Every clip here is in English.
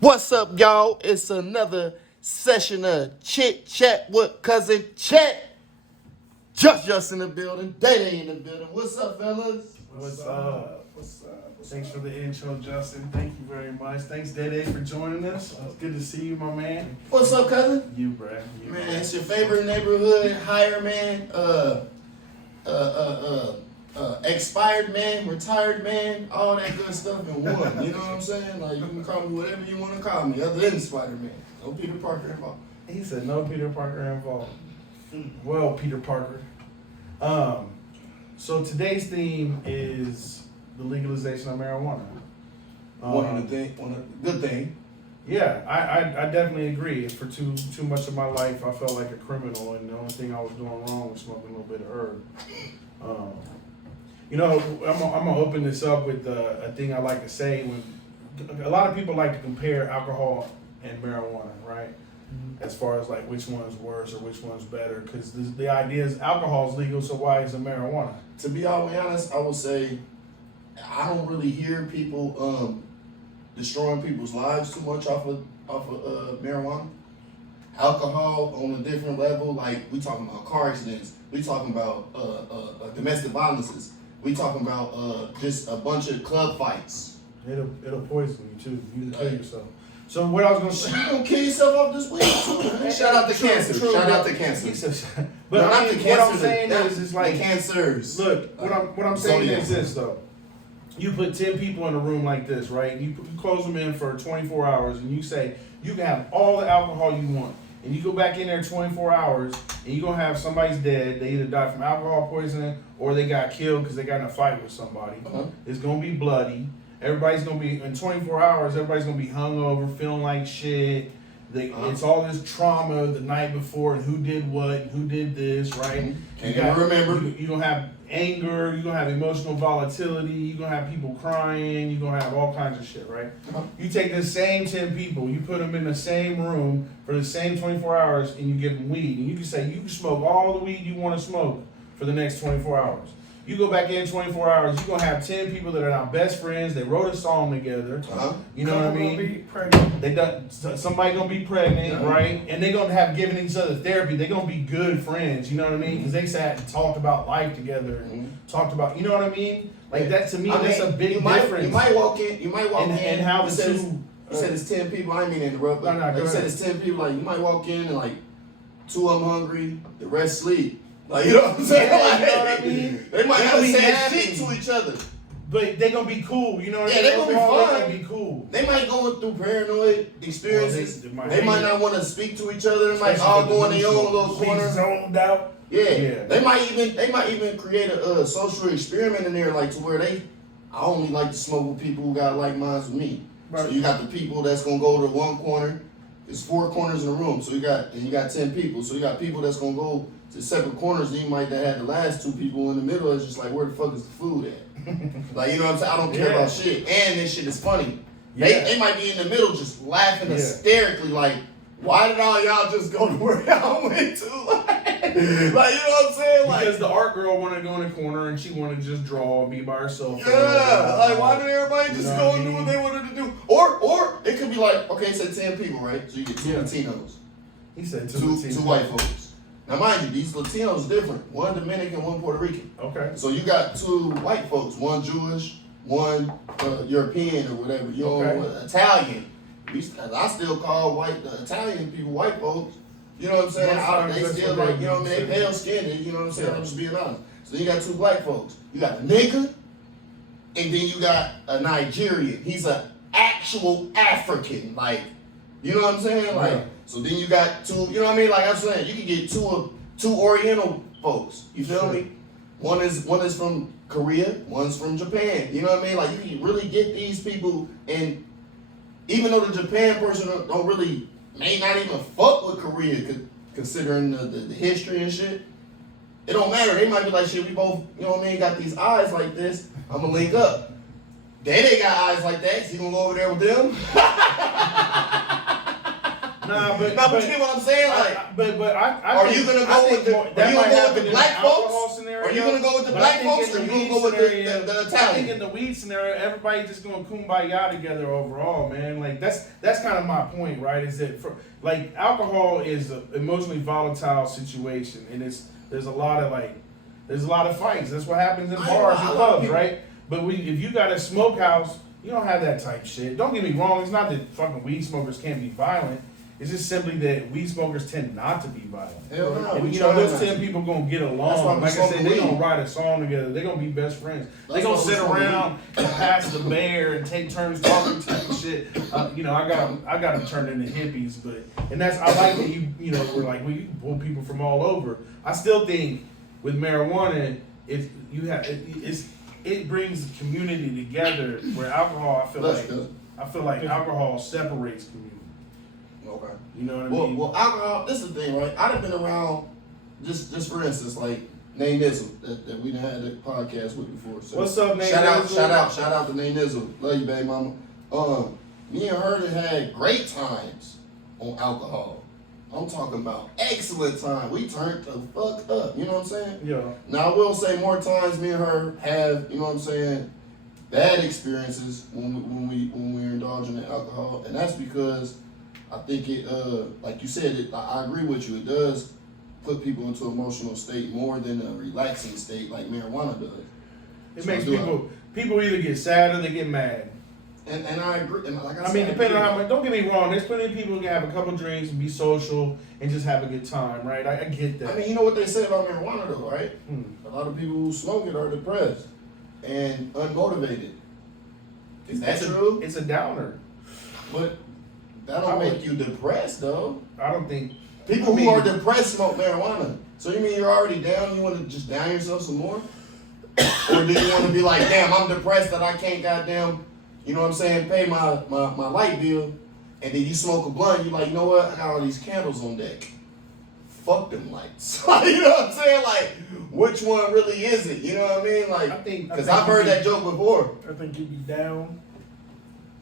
What's up, y'all? It's another session of Chit Chat with Cousin Chet. JusJus in the building, DaeDae in the building. What's up, fellas? What's up? Thanks for the intro, Justin. Thank you very much. Thanks, DaeDae, for joining us. It's good to see you, my man. What's up, cousin? You, Brad. Man, it's your favorite neighborhood hire man, expired man, retired man, all that good stuff in one. You know what I'm saying? Like, you can call me whatever you want to call me, other than Spider-Man. No Peter Parker involved. He said no Peter Parker involved. Well, Peter Parker. So today's theme is the legalization of marijuana. Good thing. Yeah, I definitely agree. For too much of my life, I felt like a criminal, and the only thing I was doing wrong was smoking a little bit of herb. I'm gonna open this up with a thing I like to say. When a lot of people like to compare alcohol and marijuana, right? As far as like which one's worse or which one's better, because the idea is alcohol is legal, so why isn't marijuana? To be all honest, I would say I don't really hear people destroying people's lives too much off of marijuana. Alcohol on a different level, like we talking about car accidents, we talking about domestic violences, we talking about just a bunch of club fights. It'll poison you too. You can kill yourself. So what I was gonna say, you gonna kill yourself off this week too. Shout out to cancer. Shout out to cancer. But no, I mean, what I'm saying is, it's like the cancers. Look, what I'm saying is this though. You put 10 people in a room like this, right? You close them in for 24 hours, and you say you can have all the alcohol you want, and you go back in there 24 hours, and you're gonna have somebody's dead. They either died from alcohol poisoning or they got killed because they got in a fight with somebody. It's gonna be bloody. Everybody's gonna be in 24 hours. Everybody's gonna be hungover, feeling like shit. It's all this trauma the night before, and who did what, and who did this, right? Can't even remember. You're gonna have anger. You're gonna have emotional volatility. You're gonna have people crying. You're gonna have all kinds of shit, right? You take the same 10 people, you put them in the same room for the same 24 hours, and you give them weed, and you can say you can smoke all the weed you want to smoke for the next 24 hours. You go back in 24 hours, you're going to have 10 people that are now best friends. They wrote a song together. You know what I mean? Be pregnant. Somebody going to be pregnant, right? And they're going to have given each other therapy. They're going to be good friends, you know what I mean? Because they sat and talked about life together and talked about, you know what I mean? Like that to me, that's a big difference. You might walk in, and how the two... You said it's 10 people, I didn't mean to interrupt, but you said it's 10 people, like you might walk in and like 2 of them hungry, the rest sleep. Like, you know what I'm saying? Yeah, you know what I mean? They might not say shit to each other. But they're going to be cool, you know what I mean? Yeah, they're going to be fine. They're going to be cool. They might go through paranoid experiences. Well, they might not want to speak to each other. They might all go in their own little corner. Zoned out. Yeah. They might even create a social experiment in there, like to where I only like to smoke with people who got like minds with me. Right. So you got the people that's gonna go to one corner. There's 4 corners in the room, so you got 10 people. So you got people that's gonna go to separate corners. Then you might have the last 2 people in the middle. It's just like, where the fuck is the food at? Like, you know what I'm saying? I don't care about shit. And this shit is funny. Yeah. They might be in the middle just laughing hysterically, like, why did all y'all just go to where y'all went to? Like, you know what I'm saying? Like, because the art girl wanted to go in the corner and she wanted to just draw and be by herself. Yeah, like why did everybody just go and do what they wanted to do? Or it could be like, okay, say 10 people, right? So you get 2 Latinos. He said 2 Latinos. 2 white folks. Now mind you, these Latinos different. 1 Dominican, 1 Puerto Rican. Okay. So you got 2 white folks, 1 Jewish, 1 European or whatever. You know, Italian. I still call Italian people white folks. You know what I'm saying? They still like, you know what I mean? They pale skinned, you know what I'm saying? I'm just being honest. So you got 2 black folks. You got a nigga, and then you got a Nigerian. He's an actual African, like, you know what I'm saying? Like, so then you got 2, you know what I mean? Like I'm saying, you can get 2 Oriental folks. You feel me? One is from Korea, one's from Japan. You know what I mean? Like you can really get these people, and even though the Japan person don't really, may not even fuck with Korea, considering the history and shit, it don't matter. They might be like, shit, we both, you know what I mean, got these eyes like this, I'm gonna link up. They got eyes like that, so you gonna go over there with them? But you get what I'm saying? Like, I are you gonna go with the black folks, or Are you gonna go with the black folks, or are you gonna go with the Italian? I think in the weed scenario, everybody just gonna kumbaya together overall, man. Like that's kind of my point, right? Is that like alcohol is an emotionally volatile situation, and there's a lot of fights. That's what happens in bars and clubs, right? But if you got a smokehouse, you don't have that type shit. Don't get me wrong. It's not that fucking weed smokers can't be violent. It's just simply that weed smokers tend not to be violent. Hell no. And those 10 people gonna get along. Like I said, they gonna write a song together. They gonna be best friends. They gonna sit around and pass the bear and take turns talking type of shit. I got them turned into hippies, and that's I like that we're like we pull people from all over. I still think with marijuana, it brings the community together. Where alcohol, I feel like alcohol separates community. Okay. You know what I mean? Well, alcohol. This is the thing, right? I've been around. Just for instance, like Nate Nizzle that we done had the podcast with before. So what's up, Nate? Shout out to Nate Nizzle. Love you, baby mama. Me and her had great times on alcohol. I'm talking about excellent time. We turned the fuck up. You know what I'm saying? Yeah. Now I will say more times me and her have, you know what I'm saying, bad experiences when we indulging in alcohol, and that's because I think it, like you said, I agree with you. It does put people into an emotional state more than a relaxing state like marijuana does. It makes people either get sad or they get mad. And I agree. And like I mean, depending on how much. Don't get me wrong. There's plenty of people who can have a couple drinks and be social and just have a good time, right? I get that. I mean, you know what they say about marijuana, though, right? A lot of people who smoke it are depressed and unmotivated. Is that true? It's a downer. But that don't make you depressed, though. I don't think people who are depressed smoke marijuana. So you mean you're already down? You want to just down yourself some more, or do you want to be like, damn, I'm depressed that I can't goddamn, you know what I'm saying, pay my light bill, and then you smoke a blunt. You're like, you know what? I got all these candles on deck. Fuck them lights. You know what I'm saying? Like, which one really is it? You know what I mean? Like, because I've heard that joke before. I think you'd be down,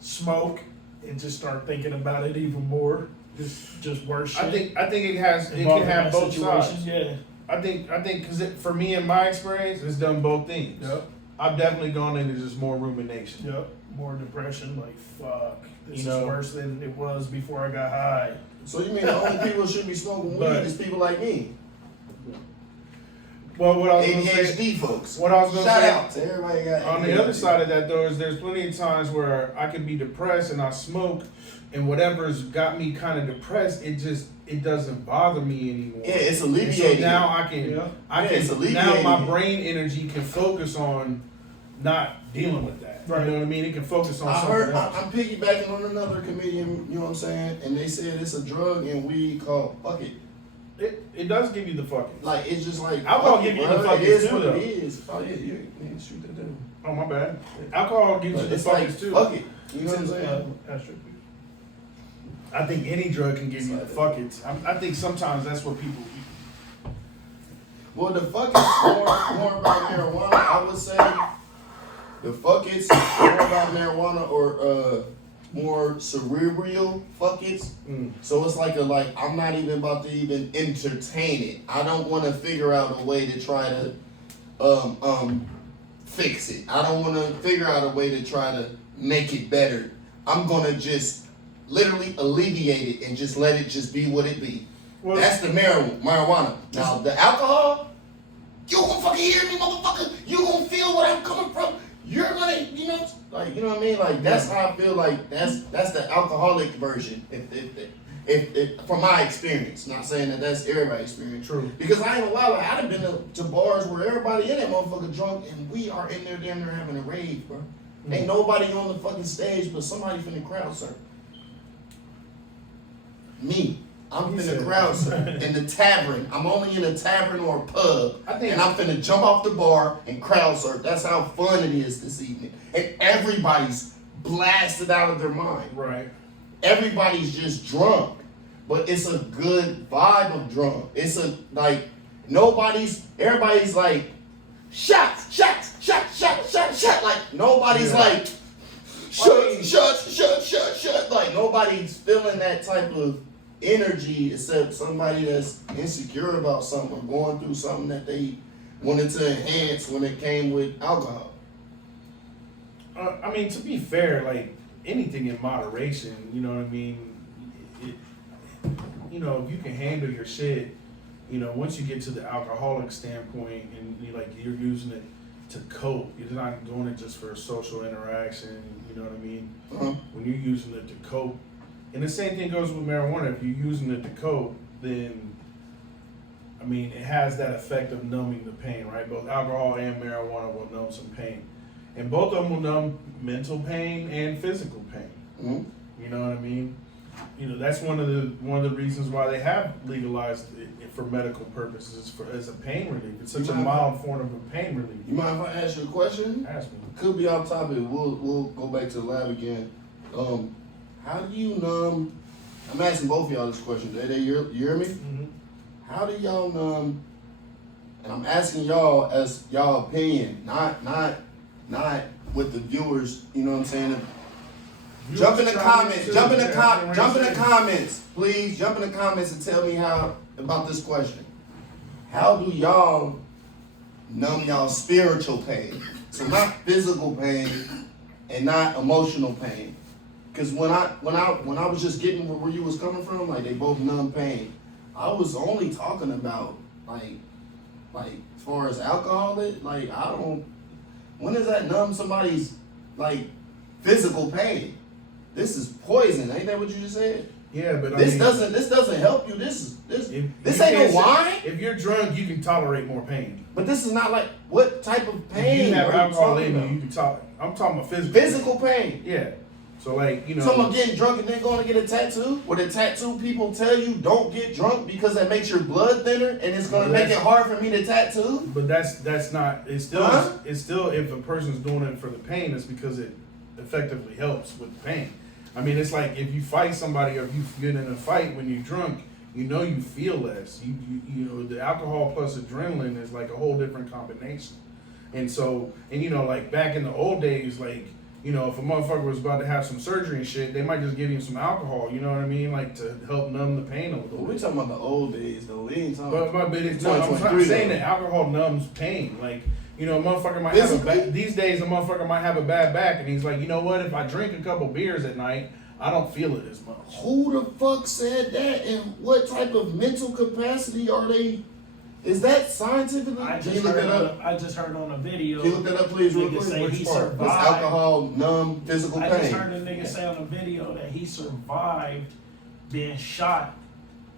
smoke, and just start thinking about it even more. Just worse shit. I think it can have both sides. Yeah. I think because for me in my experience, it's done both things. Yep. I've definitely gone into just more rumination. Yep. More depression. Like fuck, this is worse than it was before I got high. So you mean the only people who should be smoking weed is people like me? Well, what I was going to say, ADHD folks. What I was going to say, shout out to everybody got on the other side of that though is there's plenty of times where I can be depressed and I smoke, and whatever's got me kind of depressed, it doesn't bother me anymore. Yeah, it's alleviating. So now I can now my brain energy can focus on not dealing with that. Right. You know what I mean? It can focus on something else. I'm piggybacking on another comedian, you know what I'm saying? And they said it's a drug and weed called fuck it. It does give you the fucking. Like, it's just like. Alcohol give you the fucking too, though. It is. Oh, yeah, you shoot that down. Oh, my bad. Alcohol gives you the fucking too. Fuck it. You know what I'm saying? I think any drug can give you the fuck it. I think sometimes that's what people. Well, the fuck it's more about marijuana, I would say. The fuck it's more about marijuana or more cerebral fuck it's. So it's like I'm not even about to even entertain it. I don't want to figure out a way to try to fix it. I don't want to figure out a way to try to make it better. I'm gonna just literally alleviate it and just let it just be what it be. Well, that's the marijuana. Now the alcohol, you gonna fucking hear me, motherfucker. You gonna feel what I'm coming from. You're gonna, you know what I mean? Like that's how I feel. Like that's the alcoholic version. If from my experience, not saying that that's everybody's experience. True. Because I ain't gonna lie, like, I've been to bars where everybody in that motherfucker drunk and we are in there damn near having a rave, bro. Ain't nobody on the fucking stage but somebody from the crowd surf. Me. I'm finna crowd surf in the tavern. I'm only in a tavern or a pub, and I'm finna jump off the bar and crowd surf. That's how fun it is this evening. And everybody's blasted out of their mind. Right. Everybody's just drunk, but it's a good vibe of drunk. It's everybody's like, shots. Like, nobody's like, shut. Like, nobody's feeling that type of energy except somebody that's insecure about something or going through something that they wanted to enhance when it came with alcohol. I mean, to be fair, like anything in moderation, you know what I mean? You know, if you can handle your shit, you know, once you get to the alcoholic standpoint and you're using it to cope, you're not doing it just for social interaction, you know what I mean? Uh-huh. When you're using it to cope, and the same thing goes with marijuana. If you're using it to cope, then, I mean, it has that effect of numbing the pain, right? Both alcohol and marijuana will numb some pain. And both of them will numb mental pain and physical pain. Mm-hmm. You know what I mean? You know, that's one of the reasons why they have legalized it for medical purposes, as a pain relief. It's such a mild form of a pain relief. You mind if I ask you a question? Ask me. Could be off topic. We'll go back to the lab again. How do you numb? I'm asking both of y'all this question. DaeDae, you hear me? Mm-hmm. How do y'all numb? And I'm asking y'all as y'all opinion, not with the viewers. You know what I'm saying? Jump in the comments. Jump in the comments, please. Jump in the comments and tell me how about this question. How do y'all numb y'all spiritual pain? So not physical pain and not emotional pain. Because when I was just getting where you was coming from, like they both numb pain. I was only talking about like as far as alcohol, like I don't. When does that numb somebody's like physical pain? This is poison, ain't that what you just said? Yeah, but this doesn't help you. This ain't no wine. If you're drunk, you can tolerate more pain. But this is not like what type of pain. If you have alcohol in you, you can talk. I'm talking about physical pain. Yeah. So like, you know, someone getting drunk and then going to get a tattoo, where the tattoo people tell you don't get drunk because that makes your blood thinner and it's going to make it hard for me to tattoo. But that's not. It's still it's still if a person's doing it for the pain, it's because it effectively helps with the pain. I mean, it's like if you fight somebody or if you get in a fight when you're drunk, you know you feel less. You know the alcohol plus adrenaline is like a whole different combination. And so, and you know, like back in the old days, like, you know, if a motherfucker was about to have some surgery and shit, they might just give you some alcohol, you know what I mean? Like to help numb the pain a little bit. We're talking about the old days though. We ain't talking but it's I'm saying that alcohol numbs pain. Like, you know, a motherfucker might have these days a motherfucker might have a bad back and he's like, you know what, if I drink a couple beers at night, I don't feel it as much. Who the fuck said that? And what type of mental capacity are they? Is that scientifically? I just heard on a video. Can you look that up, please, real quick? Which part? Does alcohol numb physical pain? I just heard a nigga say on a video that he survived being shot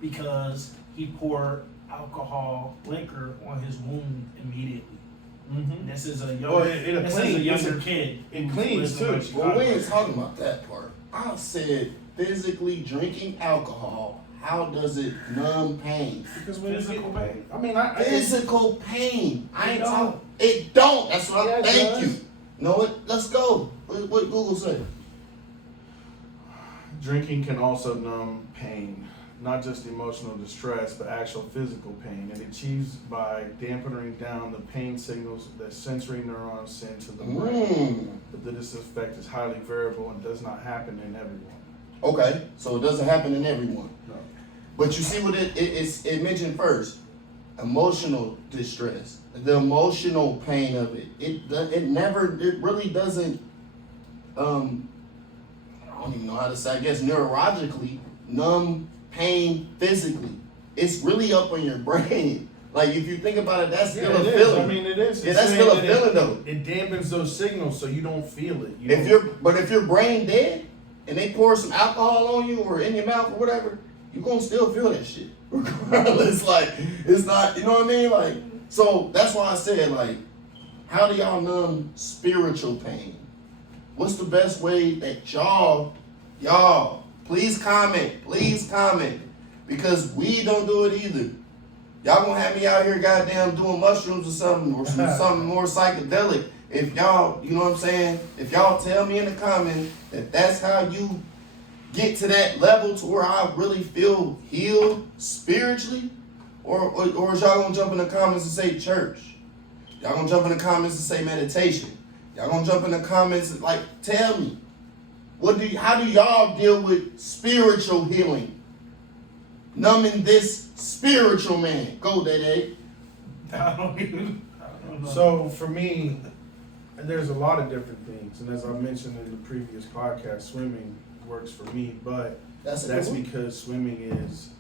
because he poured alcohol liquor on his wound immediately. Mm-hmm. This is a younger kid. It cleans too. Well, we ain't talking about that part. I said physically drinking alcohol. How does it numb pain? Because when physical pain. I mean, physical pain. I ain't talking. It don't. That's what I thank you. You know what? Let's go. What Google said. Drinking can also numb pain, not just emotional distress, but actual physical pain. It achieves by dampening down the pain signals that sensory neurons send to the brain. But this effect is highly variable and does not happen in everyone. Okay, so it doesn't happen in everyone. No. But you see what it mentioned first, emotional distress, the emotional pain of it. It really doesn't. I don't even know how to say. I guess neurologically numb pain physically. It's really up on your brain. Like if you think about it, that's still a feeling. I mean, it is. Yeah, that's still a feeling though. It dampens those signals so you don't feel it. If your brain dead and they pour some alcohol on you or in your mouth or whatever, you're gonna still feel that shit. Regardless, like it's not, you know what I mean? Like, so that's why I said, like, how do y'all numb spiritual pain? What's the best way that y'all, please comment, because we don't do it either. Y'all gonna have me out here goddamn doing mushrooms or something, or something more psychedelic. If y'all, you know what I'm saying? If y'all tell me in the comments that that's how you get to that level to where I really feel healed spiritually, or is y'all gonna jump in the comments and say church? Y'all gonna jump in the comments and say meditation? Y'all gonna jump in the comments and like tell me, how do y'all deal with spiritual healing? Numbing this spiritual man. Go, DaeDae. I don't even. So for me, there's a lot of different things, and as I mentioned in the previous podcast, swimming works for me, but that's because swimming is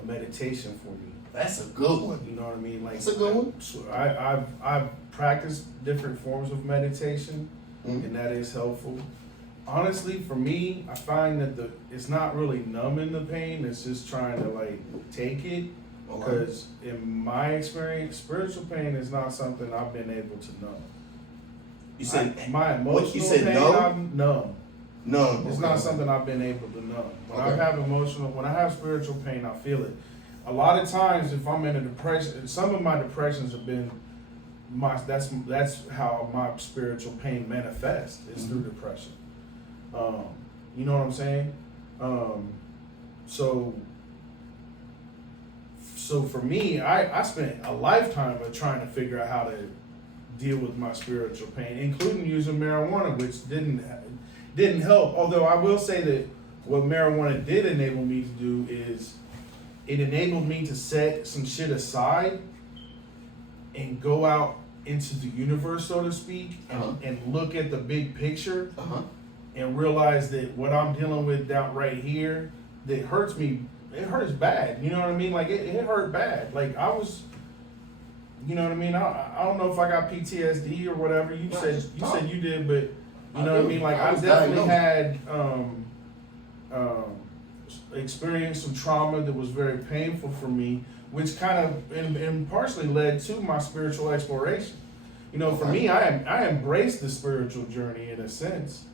a meditation for me. That's a good one. You know what I mean? Like, that's a good one. So I've practiced different forms of meditation, and that is helpful. Honestly, for me, I find that it's not really numbing the pain. It's just trying to like take it. Because in my experience, spiritual pain is not something I've been able to numb. You said my emotional pain, I'm numb. No, it's not something I've been able to numb. When I have spiritual pain, I feel it. A lot of times, if I'm in a depression, some of my depressions have been that's how my spiritual pain manifests. It's through depression. You know what I'm saying? So for me, I spent a lifetime of trying to figure out how to deal with my spiritual pain, including using marijuana, which didn't help. Although I will say that what marijuana did enable me to do is it enabled me to set some shit aside and go out into the universe, so to speak, and look at the big picture and realize that what I'm dealing with down right here that hurts me, it hurts bad. You know what I mean? Like it hurt bad. Like I was, you know what I mean? I don't know if I got PTSD or whatever. You said you did, but you know what I mean? Like I definitely had experienced some trauma that was very painful for me, which kind of and partially led to my spiritual exploration. You know, for me, I embraced the spiritual journey in a sense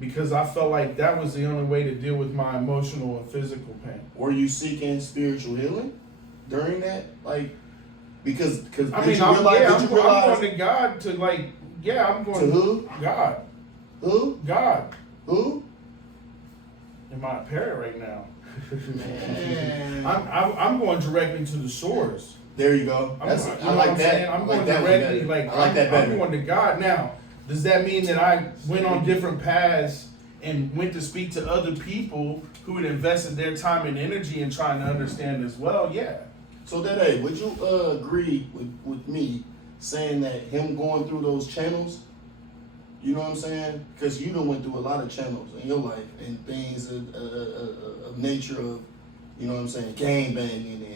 because I felt like that was the only way to deal with my emotional and physical pain. Were you seeking spiritual healing during that? Like, because I mean, I'm going to God to like, I'm going to who? God. Who? God. Who? Am I a parrot right now? I'm going directly to the source. There you go. I like that. I'm going directly, I'm going to God. Now, does that mean that I went on different paths and went to speak to other people who had invested their time and energy in trying to understand as well? Yeah. So DaeDae, would you agree with me saying that him going through those channels, you know what I'm saying? Because you done went through a lot of channels in your life and things of nature of, you know what I'm saying, gang banging and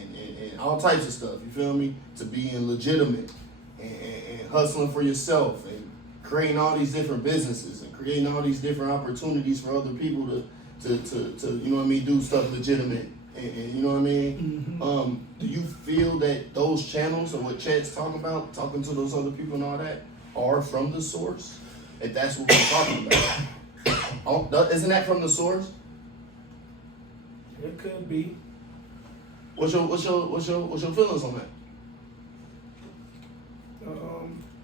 all types of stuff, you feel me? To being legitimate and hustling for yourself and creating all these different businesses and creating all these different opportunities for other people to you know what I mean, do stuff legitimate and you know what I mean? Do you feel that those channels or what Chet's talking about, talking to those other people and all that, are from the source? If that's what we're talking about. Isn't that from the source? It could be. What's your feelings on that?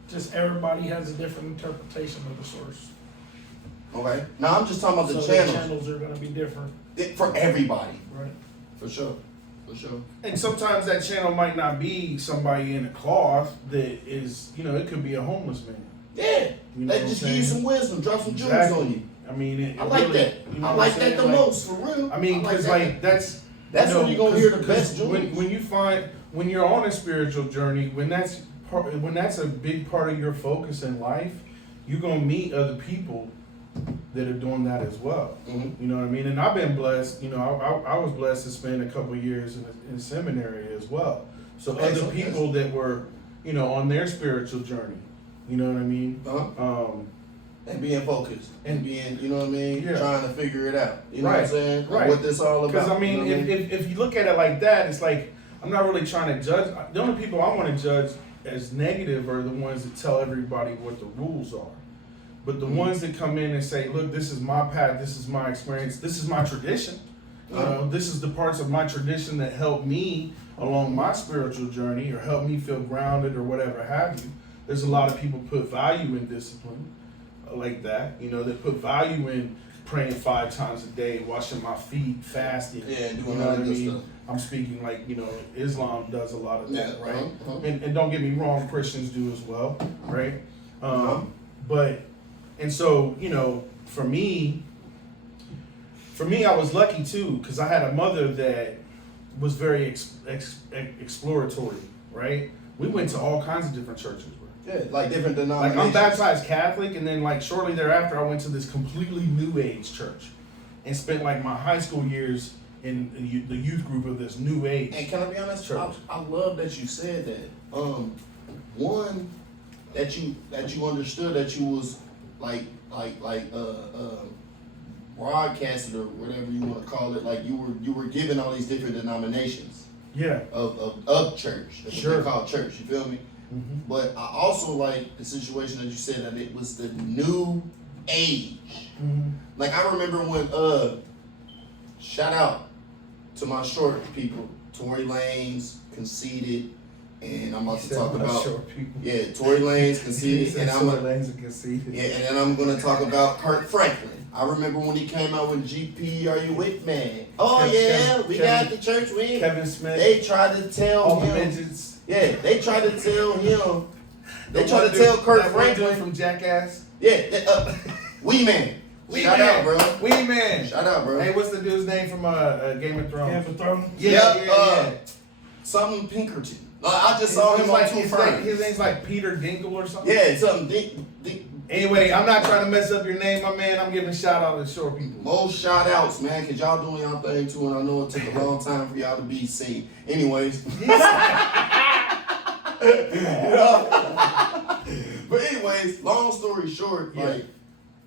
Just everybody has a different interpretation of the source. Okay. Now I'm just talking about the channels. The channels are going to be different. For everybody. Right. For sure. For sure. And sometimes that channel might not be somebody in a cloth that is, you know, it could be a homeless man. Yeah. You know they just give you some wisdom, drop some jewels on you. I mean, I like that. You know I like that the most, for real. I mean, because that's when you're gonna hear the best jewels. When you're on a spiritual journey, when that's a big part of your focus in life, you're gonna meet other people that are doing that as well. You know what I mean? And I've been blessed. You know, I was blessed to spend a couple years in seminary as well. So other people that were, you know, on their spiritual journey. You know what I mean? And being focused and being, you know what I mean, trying to figure it out. You know what I'm saying? Right. What this all about. Because I mean, you know if you look at it like that, it's like I'm not really trying to judge. The only people I want to judge as negative are the ones that tell everybody what the rules are. But the ones that come in and say, look, this is my path, this is my experience, this is my tradition. You know, this is the parts of my tradition that help me along my spiritual journey or help me feel grounded or whatever have you. There's a lot of people put value in discipline like that. You know, they put value in praying 5 times a day, washing my feet, fasting. Yeah, doing you know all what I that mean? stuff. I'm speaking like, you know, Islam does a lot of that, right? And don't get me wrong, Christians do as well, right? But, and so, you know, for me, I was lucky too, because I had a mother that was very exploratory, right? We went to all kinds of different churches, bro. Yeah, like different Like denominations. I'm baptized Catholic, and then like shortly thereafter, I went to this completely New Age church, and spent like my high school years in the youth group of this New Age. And can I be honest? Church. I love that you said that. One, that you understood that you was broadcasted or whatever you want to call it. Like you were given all these different denominations. Yeah. Of church. That's Sure. what they call church. You feel me? Mm-hmm. But I also like the situation that you said that it was the new age. Mm-hmm. Like I remember when shout out to my short people, Tory Lanez, Conceited, and I'm about to talk about Tory Lanez, Conceited, and I'm and then I'm gonna talk about Kirk Franklin. I remember when he came out with GP, Are You With Me? Oh we got the church win. Kevin Smith. They tried to tell him. Yeah, they tried to tell him. They tried to tell Kirk Franklin from Jackass. Yeah, Wee Man. Shout out, bro. Wee Man. Shout out, bro. Hey, what's the dude's name from Game of Thrones? Game of Thrones? Yeah. Something Pinkerton. I just saw him on Two Ferns. His name's like Peter Dingle or something. Yeah, something. Anyway, I'm not trying to mess up your name, my man. I'm giving a shout out to short people. Most shout outs, man, because y'all doing y'all thing too, and I know it took a long time for y'all to be seen. Anyways. But anyways, long story short, like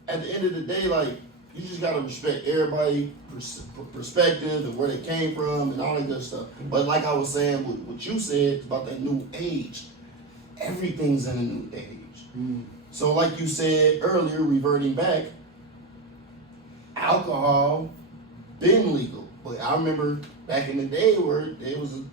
at the end of the day, like you just gotta respect everybody's perspective and where they came from and all that good stuff. But like I was saying, what you said about that new age, everything's in a new age. Mm. So like you said earlier, reverting back, alcohol been legal. But I remember back in the day where it was a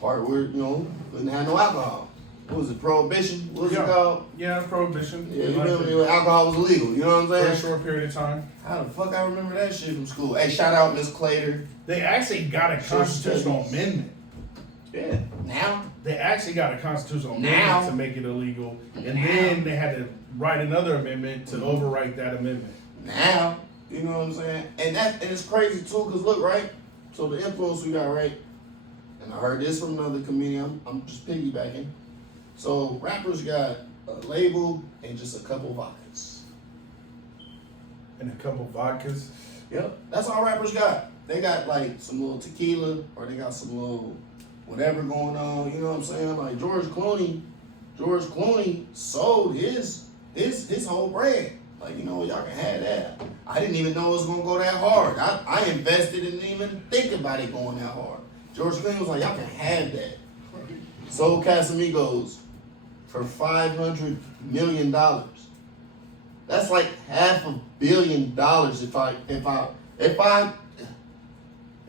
part where couldn't have no alcohol. What was it, prohibition? What was it called? Yeah, prohibition. Yeah, you remember when alcohol was illegal, you know what I'm saying? For a short period of time. How the fuck I remember that shit from school? Hey, shout out Miss Clater. They actually got a constitutional amendment. Yeah. Now? They actually got a constitutional amendment to make it illegal. And then they had to write another amendment to overwrite that amendment. Now, you know what I'm saying? And it's crazy too, because look, right? So the influence we got, right? And I heard this from another comedian. I'm just piggybacking. So rappers got a label and just a couple vodkas. And a couple vodkas? Yep. That's all rappers got. They got like some little tequila or they got some little whatever going on. You know what I'm saying? Like George Clooney sold his whole brand. Like, y'all can have that. I didn't even know it was gonna go that hard. I invested and didn't even think about it going that hard. George Clooney was like, y'all can have that. Sold Casamigos for $500 million. That's like $500 million if I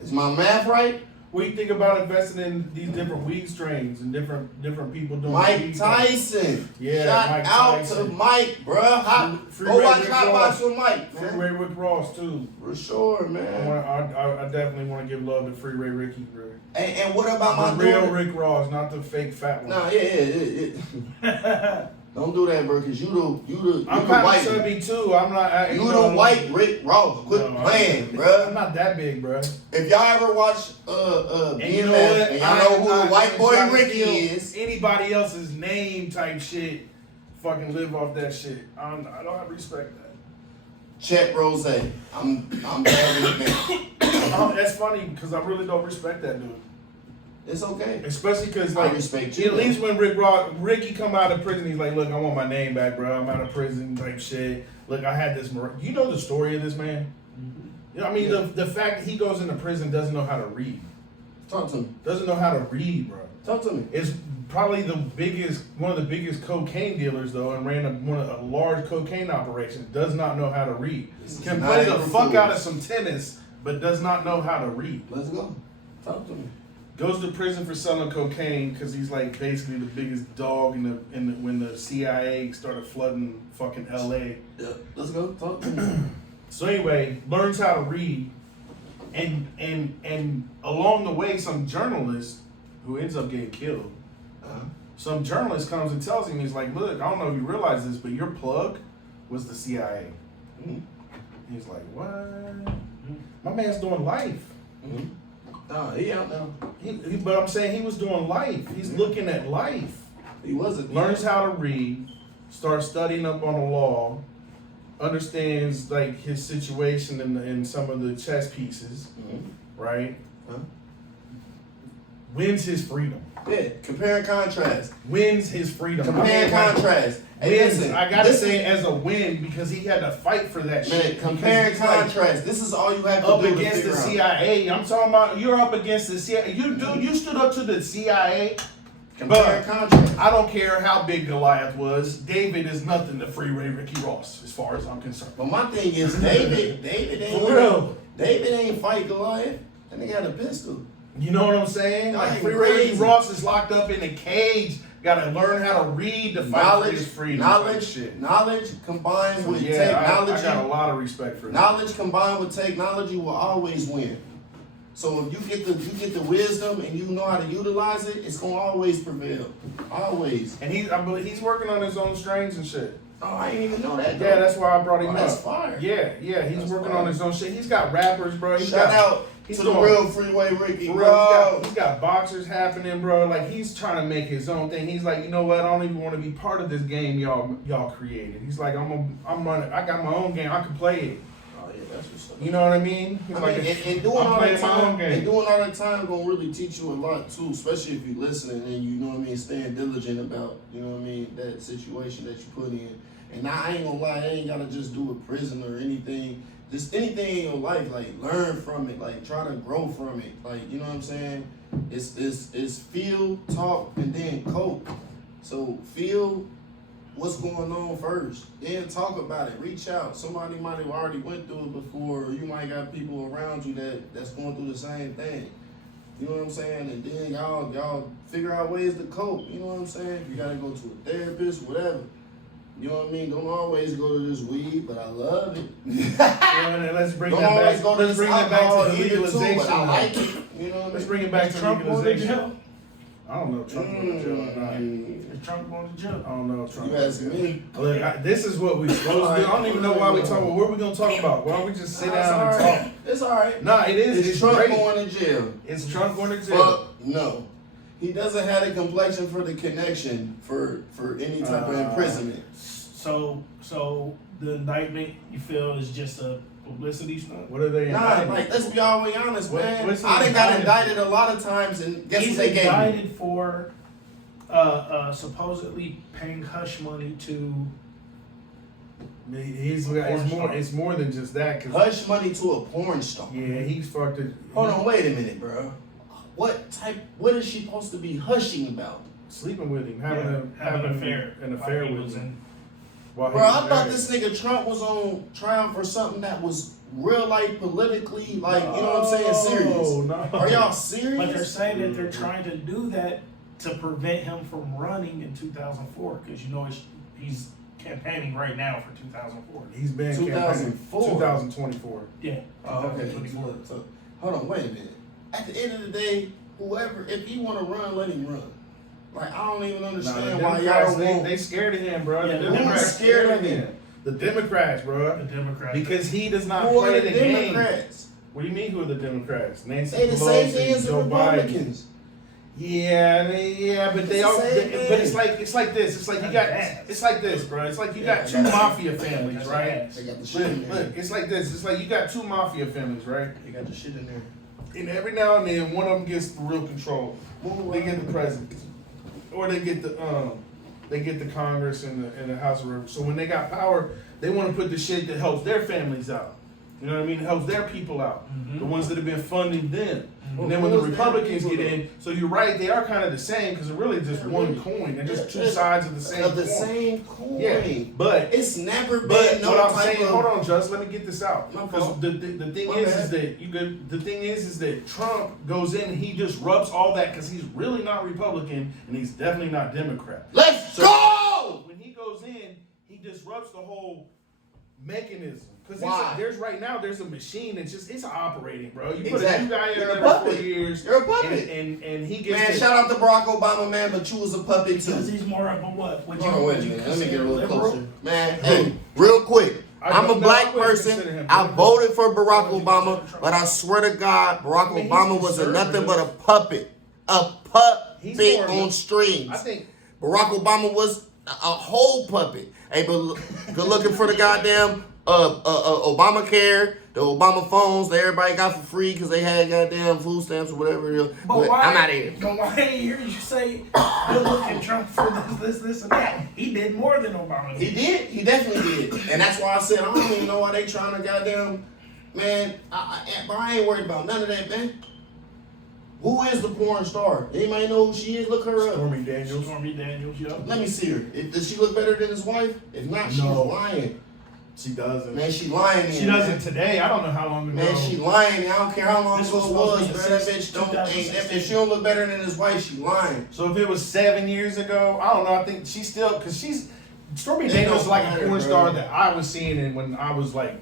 is my math right? What do you think about investing in these different weed strains and different people doing Mike Tyson. Yeah, Shout Mike out Tyson. to Mike, bruh. Go watch Hot Box with Mike, man. Free Ray Rick Ross too. For sure, man. I definitely want to give love to Free Ray Ricky, bro. And what about the real Rick Ross, not the fake fat one? Nah, yeah. Don't do that, bro, because you the I'm white. kind of chubby too. I'm not. You the white Rick Ross. Quit playing, bro. I'm not that big, bro. If y'all ever watch BMF, and you know what? and y'all know who the white boy Ricky is, anybody else's name type shit, fucking live off that shit. I don't respect that. Chet Rose. I'm bad with it. That's funny because I really don't respect that dude. It's okay. Especially because, I respect you. At least when Ricky come out of prison, he's like, look, I want my name back, bro. I'm out of prison type shit. Look, I had this. You know the story of this man? Mm-hmm. You know what I mean? The fact that he goes into prison doesn't know how to read. Talk to me. Doesn't know how to read, bro. Talk to me. It's probably one of the biggest cocaine dealers, though, and ran a large cocaine operation. Does not know how to read. Can play the fuck out of some tennis, but does not know how to read. Let's go. Talk to me. Goes to prison for selling cocaine because he's like basically the biggest dog when the CIA started flooding fucking LA. Yeah, let's go. Talk to me. So anyway, learns how to read, and along the way, some journalist who ends up getting killed. Some journalist comes and tells him, he's like, look, I don't know if you realize this, but your plug was the CIA. Mm-hmm. He's like, what? Mm-hmm. My man's doing life. Mm-hmm. He out now. But I'm saying he was doing life. He's looking at life. He wasn't. Learns how to read, starts studying up on the law, understands like his situation in some of the chess pieces, right? Huh? Wins his freedom. Yeah, compare and contrast. Wins his freedom. Compare and contrast. Hey, Wins. listen, I gotta say it as a win because he had to fight for that man, shit. compare and Because he's, like, contrast. This is all you have to up do against to the figure out. CIA. I'm talking about you're up against the CIA. You stood up to the CIA. Compare and contrast. I don't care how big Goliath was. David is nothing to Freeway Ricky Ross, as far as I'm concerned. But my thing is, David ain't For real. David ain't fight Goliath. And they got a pistol. You know what I'm saying? Like Dang, Freeway Ricky crazy. Ross is locked up in a cage. Got to learn how to read to fight for his freedom. Knowledge combined with Yeah, technology. I got a lot of respect for that. Knowledge combined with technology will always win. So if you get the wisdom and you know how to utilize it, it's gonna always prevail. Always. And I believe he's working on his own strains and shit. Oh, I didn't even know that. Yeah, that's why I brought him up. That's fire. Yeah, he's That's working fire. on his own shit. He's got rappers, bro. Shout out he's to the going- real Freeway Ricky, For bro. real, he's got boxers happening, bro. Like he's trying to make his own thing. He's like, you know what? I don't even want to be part of this game y'all created. He's like, I'm running. I got my own game. I can play it. Oh yeah, that's what's up. You know what I mean? He's I like, mean, and doing I'm all that playing my own time, game. and doing all that time gonna really teach you a lot too, especially if you listening and you know what I mean, staying diligent about, you know what I mean, that situation that you put in. And now I ain't gonna lie, I ain't gotta just do a prison or anything. Just anything in your life, like learn from it, like try to grow from it. Like, you know what I'm saying? It's feel, talk, and then cope. So feel what's going on first. Then talk about it. Reach out. Somebody might have already went through it before, or you might got people around you that's going through the same thing. You know what I'm saying? And then y'all figure out ways to cope. You know what I'm saying? You gotta go to a therapist, whatever. You know what I mean? Don't always go to this weed, but I love it. Yeah, let's bring Don't that always back. go to Let's this bring that back alcohol to the either too, legalization. but I like it. You know what I Let's mean? bring it back Is to Trump going to legalization. jail? I don't know if Trump going to jail or not. Is Trump going to jail? I don't know if Trump. You asking me? Look, this is what we supposed to do. I don't even know why we talk about. What are we gonna talk about? Why don't we just sit down and talk? It's alright. Nah, it is. Is It's Trump great. going to jail? Is Trump going to jail? Fuck no. He doesn't have a complexion for the connection for any type of imprisonment. So the indictment you feel is just a publicity stunt? What are they? Nah, indicted? like let's be all the way honest, man. what's he I done got indicted indicted a lot of times, and guess He's what they gave me? indicted for supposedly paying hush money to It's more than just that. Cause Hush money to a porn star. yeah, he's fucked it. Hold on, wait a minute, bro. What is she supposed to be hushing about? Sleeping with him, having an affair While he with was him. While he Bro, was I thought married. this nigga Trump was on trial for something that was real life politically, like, you know what I'm saying, serious. No. Are y'all But they're serious? saying that they're trying to do that to prevent him from running in 2004 because you know he's campaigning right now for 2004. He's been 2004. 2024. Yeah. Oh, okay. 2024. So, hold on, wait a minute. At the end of the day, whoever, if he want to run, let him run. Like, I don't even understand why y'all won't. They scared of him, bro. Yeah, The who's Democrats scared of him? The Democrats, bro. The Democrats. Because he does not Who are play the the game. Democrats? What do you mean who are the Democrats? Nancy They the same Pelosi, thing as the Joe Biden. Republicans. Yeah, but It's they the all. same But thing. it's like this. It's like you got. It's like this, bro. It's like you got two mafia families, right? They got the shit in there. Look, it's like this. It's like you got two mafia families, right? They got the shit in there. And every now and then, one of them gets the real control. They get the president, or they get the Congress and the House of Representatives. So when they got power, they want to put the shit that helps their families out. You know what I mean? It helps their people out. Mhm. The ones that have been funding them. Mhm. And then when the Who's their Republicans people, get in, so you're right, they are kind of the same because they're really just They're one really- coin. They're just two they're- sides of the same Of the coin. same coin. Yeah, but It's never been but no what I'm type saying, of. hold on, Just, let me get this out. My Because fault. the thing My is bad. that the thing is that Trump goes in and he just rubs all that because he's really not Republican and he's definitely not Democrat. Let's So- go! When he goes in, he disrupts the whole mechanism. Because Why? there's a machine it's operating, bro. You put Exactly. a new guy in You're a there for 4 puppet. years. You're a puppet. And he gets Man, to- shout out to Barack Obama, man, but you was a puppet Because too. he's more of a what? Would Hold on, wait a would minute. Let me consider get a little liberal? closer. Man, hey, real quick. I'm a No, black I wouldn't consider person. him I liberal. voted for Barack Would you Obama, consider Trump? but I swear to God, Barack I mean, he's Obama was a nothing conservative. but a puppet. A puppet He's more of a- on strings. I think Barack Obama was a whole puppet. Hey, but good looking for the goddamn Obamacare, the Obama phones that everybody got for free because they had goddamn food stamps or whatever. But I'm out of here. But why ain't hear you say good looking Trump for this, and that? He did more than Obama. He did. He definitely did. And that's why I said I don't even know why they trying to goddamn, man. I ain't worried about none of that, man. Who is the porn star? Anybody know who she is? Look her up. Stormy Daniels. Stormy Daniels, yeah. Let me see her. Does she look better than his wife? If not, she's lying. She doesn't. Man, she lying. She doesn't today. I don't know how long ago. Man, she lying. I don't care how long This ago it was was, man. That bitch don't. If she don't look better than his wife, she lying. So if it was 7 years ago, I don't know. I think she's still because Stormy Daniels is like a porn star that I was seeing and when I was like,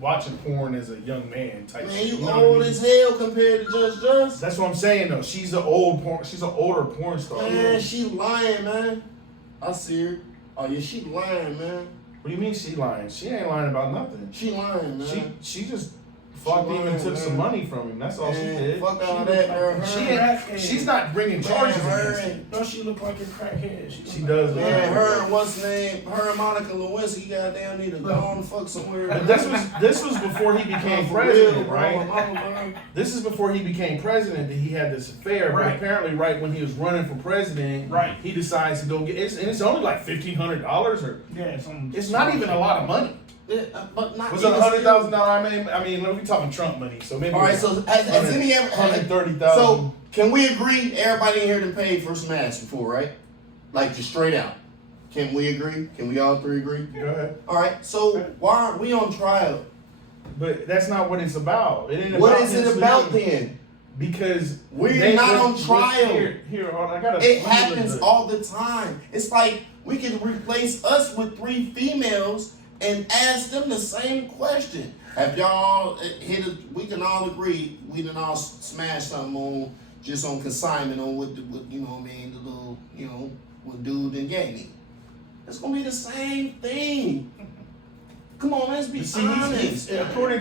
watching porn as a young man type. Man, you old as hell compared to JusJus. That's what I'm saying though. She's an older porn star. Man, she lying, man. I see her. Oh yeah, she lying, man. What do you mean she lying? She ain't lying about nothing. She lying, man. She just fucked him and took some money from him. That's all she did. Fuck all that, bro. She's not bringing charges against him. Don't she look like a crackhead? She does. Man, her and what's her name? Her and Monica Lewinsky goddamn need to go on and fuck somewhere. But this was before he became president, right? This is before he became president that he had this affair. But apparently, right when he was running for president, he decides to go get it's only like $1,500 or it's not even a lot of money. But not was it $100,000? I mean, we're talking Trump money, so maybe. All right, so has any ever $130,000? So can we agree? Everybody in here done paid for some ass before, right? Like just straight out. Can we agree? Can we all three agree? Go ahead. All right. So why aren't we on trial? But that's not what it's about. It ain't what is it about then? Because we're not on trial. Here, I gotta. It happens all the time. It's like we can replace us with 3 females and ask them the same question. Have y'all we can all agree we done all smashed something on just on consignment on what you know what I mean, the little, what dude done gave me. It's gonna be the same thing. Come on, let's be honest. According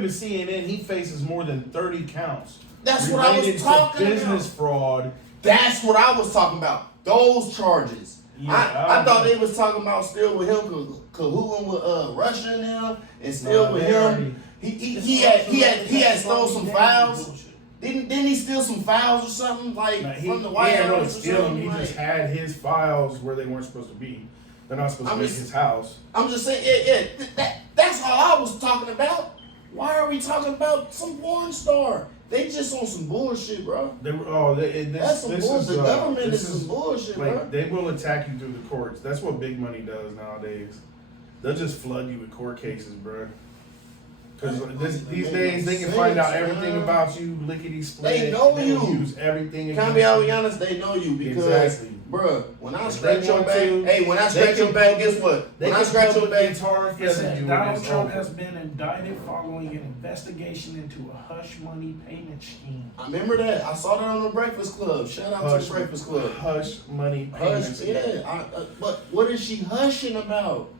to CNN, he faces more than 30 counts. That's what I was talking about. Business fraud. That's what I was talking about. Those charges. Yeah, I thought they was talking about still with him cahooting with Russia and him, and still with him. He had stole some files. Didn't he steal some files or something from the White House? Really steal them. He just had his files where they weren't supposed to be. They're not supposed to be in his house. I'm just saying, that's all I was talking about. Why are we talking about some porn star? They just on some bullshit, bro. That's some bullshit. The government is some bullshit, bro. They will attack you through the courts. That's what big money does nowadays. They'll just flood you with court cases, bro. Because these days they can find out everything about you, lickety split. They know you. Use everything. Can I be honest? They know you because, bro, when I scratch your back, when I scratch your back, guess what? When I scratch your back, Donald Trump has been indicted following an investigation into a hush money payment scheme. I remember that. I saw that on the Breakfast Club. Shout out to the Breakfast Club. Hush money payment scheme. Yeah. But what is she hushing about?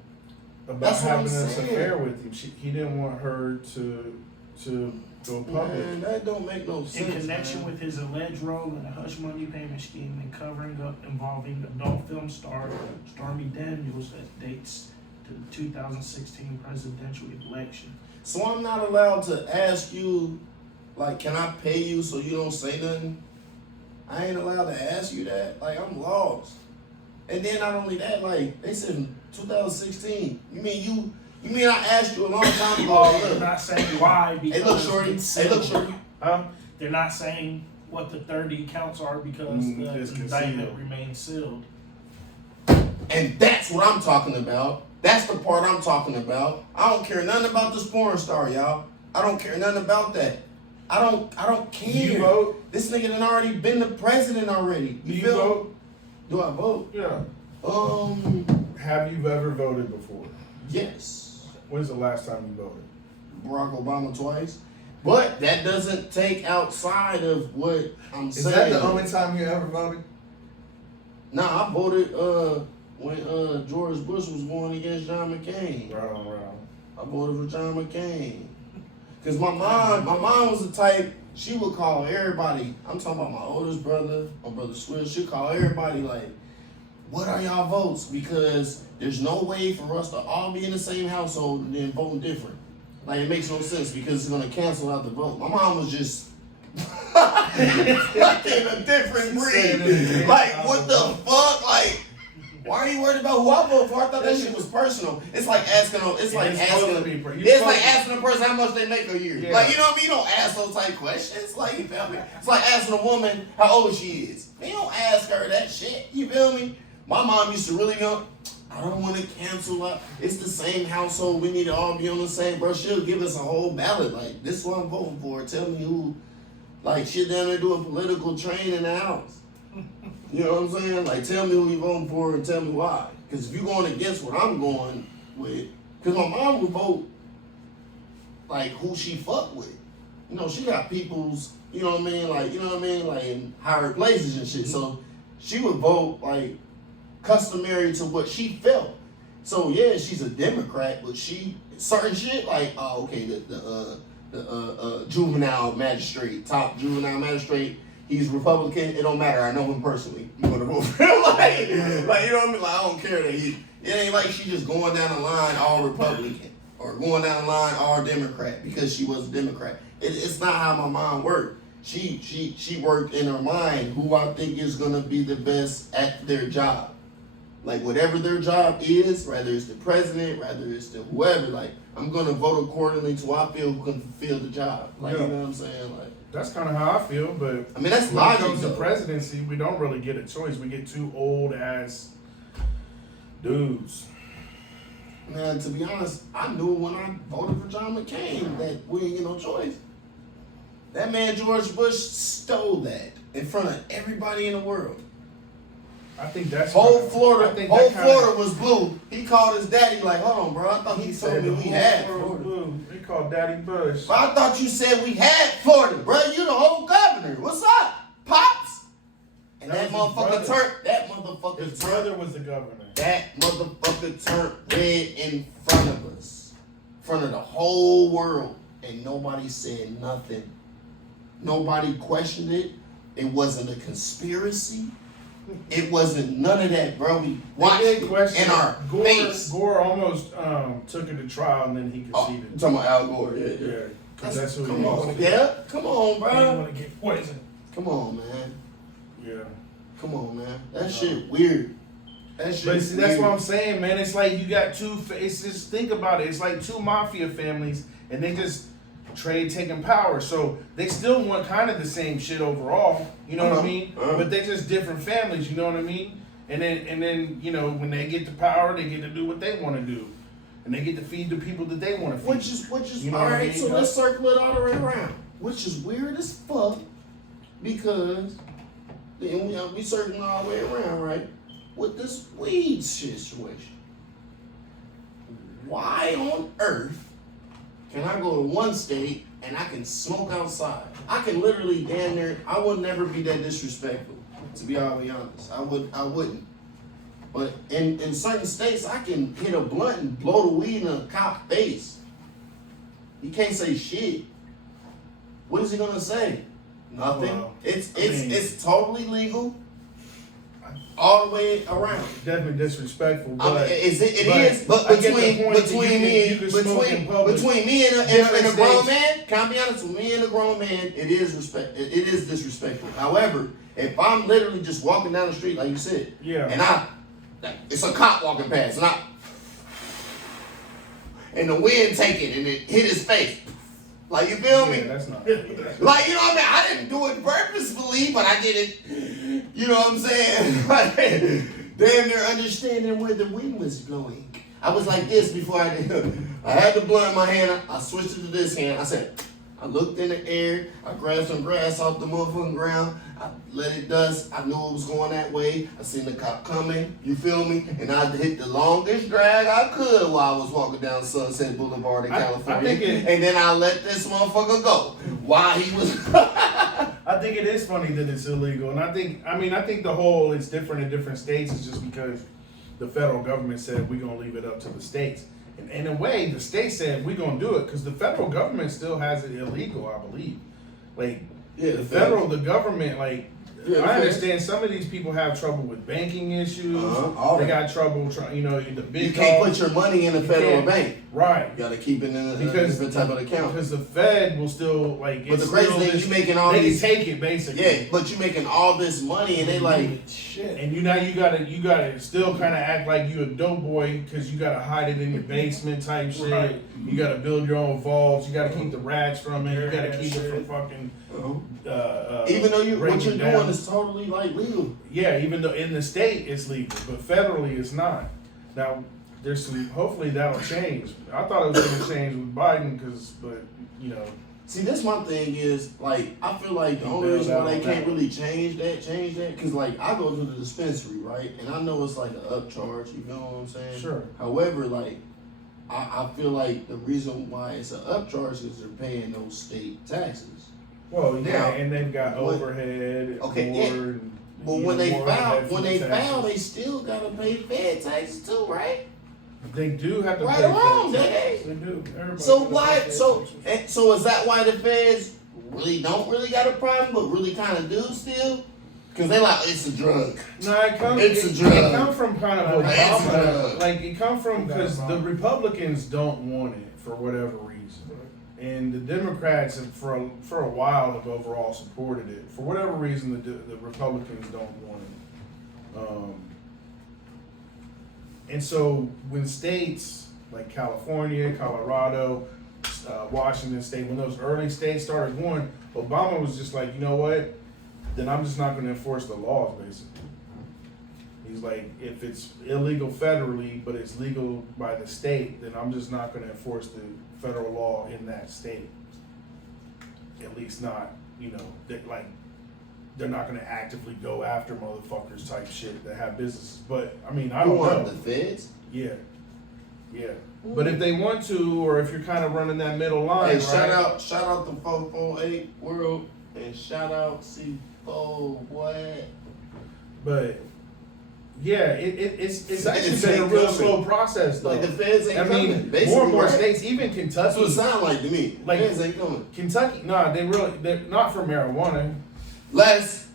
About having this affair with him. He didn't want her to go public. Man, that don't make no sense. In connection with his alleged role in a hush money payment scheme and covering up involving adult film star Stormy Daniels that dates to the 2016 presidential election. So I'm not allowed to ask you, can I pay you so you don't say nothing? I ain't allowed to ask you that. I'm lost. And then not only that, they said 2016. You mean I asked you a long time ago? They're not saying why because hey, look, shorty. Hey, look, shorty. They're not saying what the 30 counts are because the indictment remains sealed. And that's what I'm talking about. That's the part I'm talking about. I don't care nothing about this porn star, y'all. I don't care nothing about that. I don't care. Do you vote? This nigga done already been the president already. Do you vote? Do I vote? Yeah. Have you ever voted before? Yes. When's the last time you voted? Barack Obama twice. But that doesn't take outside of what I'm saying. Is that the only time you ever voted? Nah, I voted when George Bush was going against John McCain. Right on. I voted for John McCain. Cause my mom was the type, she would call everybody. I'm talking about my oldest brother, my brother Swiss. She'd call everybody what are y'all votes? Because there's no way for us to all be in the same household and then voting different. Like, it makes no sense because it's gonna cancel out the vote. My mom was just fucking a different breed. Like, what the fuck? Like, why are you worried about who I vote for? I thought that shit was personal. It's like asking a person how much they make a year. Yeah. Like, you know what I mean? You don't ask those type questions. Like, you feel me? It's like asking a woman how old she is. You don't ask her that shit. You feel me? My mom used to really go, I don't want to cancel out. It's the same household. We need to all be on the same, bro. She'll give us a whole ballot. Like, this is what I'm voting for. Tell me who. Like, shit down there doing political training in the house. You know what I'm saying? Like, tell me who you voting for and tell me why. Because if you're going against what I'm going with, because my mom would vote, like, who she fuck with. You know, she got people's, you know what I mean? Like, you know what I mean? Like, in higher places and shit. So, she would vote, like, customary to what she felt. So, yeah, she's a Democrat, but certain shit, like, oh, okay, the juvenile magistrate, top juvenile magistrate, he's Republican. It don't matter. I know him personally. I'm gonna vote for him. like, you know what I mean? Like, I don't care that it ain't like she just going down the line all Republican or going down the line all Democrat because she was a Democrat. It's not how my mom worked. She worked in her mind who I think is gonna be the best at their job. Like, whatever their job is, whether it's the president, whether it's the whoever, like, I'm gonna vote accordingly to who I feel who can fulfill the job. Like, you know what I'm saying? Like, that's kind of how I feel, but I mean, that's when logic. it comes to presidency, we don't really get a choice. We get two old ass dudes. Man, to be honest, I knew when I voted for John McCain that we ain't get no choice. That man George Bush stole that in front of everybody in the world. I think that's Florida was blue. He called his daddy like, hold on, bro. I thought he told me we had Florida. He called Daddy Bush. But I thought you said we had Florida, bro. You the whole governor. What's up, Pops? And that motherfucker turned. His brother was the governor. That motherfucker turned red in front of us, in front of the whole world, and nobody said nothing. Nobody questioned it. It wasn't a conspiracy. It wasn't none of that, bro. We watched it in our face. Gore almost took it to trial and then he conceded. You talking about Al Gore? Yeah. That's who come he on, was. yeah. Come on, You bro. want to get poisoned. Come on, man. Yeah. Come on, man. That shit weird. That shit. But see, that's what I'm saying, man. It's like you got it's just think about it. It's like two mafia families, and they just trade taking power. So they still want kind of the same shit overall. You know what I mean? But they're just different families. You know what I mean? And then you know when they get the power, they get to do what they want to do, and they get to feed the people that they want to feed. Which is you know all right. I mean? So let's circle it all the way around. Which is weird as fuck because we circling all the way around, right? With this weed situation. Why on earth can I go to one state and I can smoke outside? I can literally damn near. I would never be that disrespectful, to be all honest. I wouldn't. But in certain states, I can hit a blunt and blow the weed in a cop's face. He can't say shit. What is he gonna say? Nothing. Well, It's totally legal. All the way around. Definitely disrespectful. But I mean, but between me and a grown man, can I be honest with me and a grown man, it is disrespectful. However, if I'm literally just walking down the street like you said, and it's a cop walking past, and the wind take it and it hit his face. Like, you feel me? That's not. Like, you know what I mean? I didn't do it purposefully, but I did it. You know what I'm saying? Like, damn near understanding where the wind was blowing. I was like this before I did. I had the blunt in my hand. I switched it to this hand. I looked in the air. I grabbed some grass off the motherfucking ground. I let it dust. I knew it was going that way. I seen the cop coming. You feel me? And I hit the longest drag I could while I was walking down Sunset Boulevard in California. And then I let this motherfucker go while he was. I think it is funny that it's illegal, and I think the whole it's different in different states is just because the federal government said we're gonna leave it up to the states. And in a way, the state said we're gonna do it because the federal government still has it illegal, I believe. Like the government, like Yeah, I understand some of these people have trouble with banking issues. They got trouble, the big. You can't put your money in a federal bank. Right. You gotta keep it in a different type of account. Because the Fed will still like. But the crazy thing, you making all these. They can take it basically. Yeah, but you making all this money and they like shit. And you gotta still kind of act like you a dope boy because you gotta hide it in your basement type shit. Right. You gotta build your own vaults. You gotta keep the rats from it. You gotta keep it from fucking. even though what you're down. doing is totally like legal. Yeah, even though in the state it's legal, but federally it's not. Now there's some. Hopefully that'll change. I thought it was gonna change with Biden but you know. See, this my thing is, like, I feel like the only reason why they can't really change that, because, like, I go to the dispensary, right, and I know it's, like, an upcharge, you know what I'm saying? Sure. However, like, I feel like the reason why it's an upcharge is they're paying those state taxes. Well, yeah, now, and they've got overhead, okay, and but when they file, they still gotta pay Fed taxes too, right? They do have to right pay or wrong, taxes. They do. Everybody So why? So is that why the Feds don't really got a problem, but really kind of do still? Because they like it's a drug. No, it comes. It's a drug. It comes from kind of It's a Obama. drug. Like it comes from because the Republicans don't want it for whatever reason, and the Democrats have for a while have overall supported it. For whatever reason, the Republicans don't want it. And so when states like California, Colorado, Washington State, when those early states started going, Obama was just like, you know what? Then I'm just not going to enforce the laws, basically. He's like, if it's illegal federally, but it's legal by the state, then I'm just not going to enforce the federal law in that state. At least not, they're not going to actively go after motherfuckers type shit that have businesses. But, I mean, I don't know. The Feds? Yeah. Yeah. But if they want to, or if you're kind of running that middle line, Hey, right? shout out to 448 World, and shout out C4, what? But, yeah, it's actually Feds been a ain't real coming. slow process, though. Like the Feds ain't coming. more and Basically, more right? states, even Kentucky. That's what it sounds like to me. Like- Feds ain't coming. Kentucky, they're not for marijuana. Less.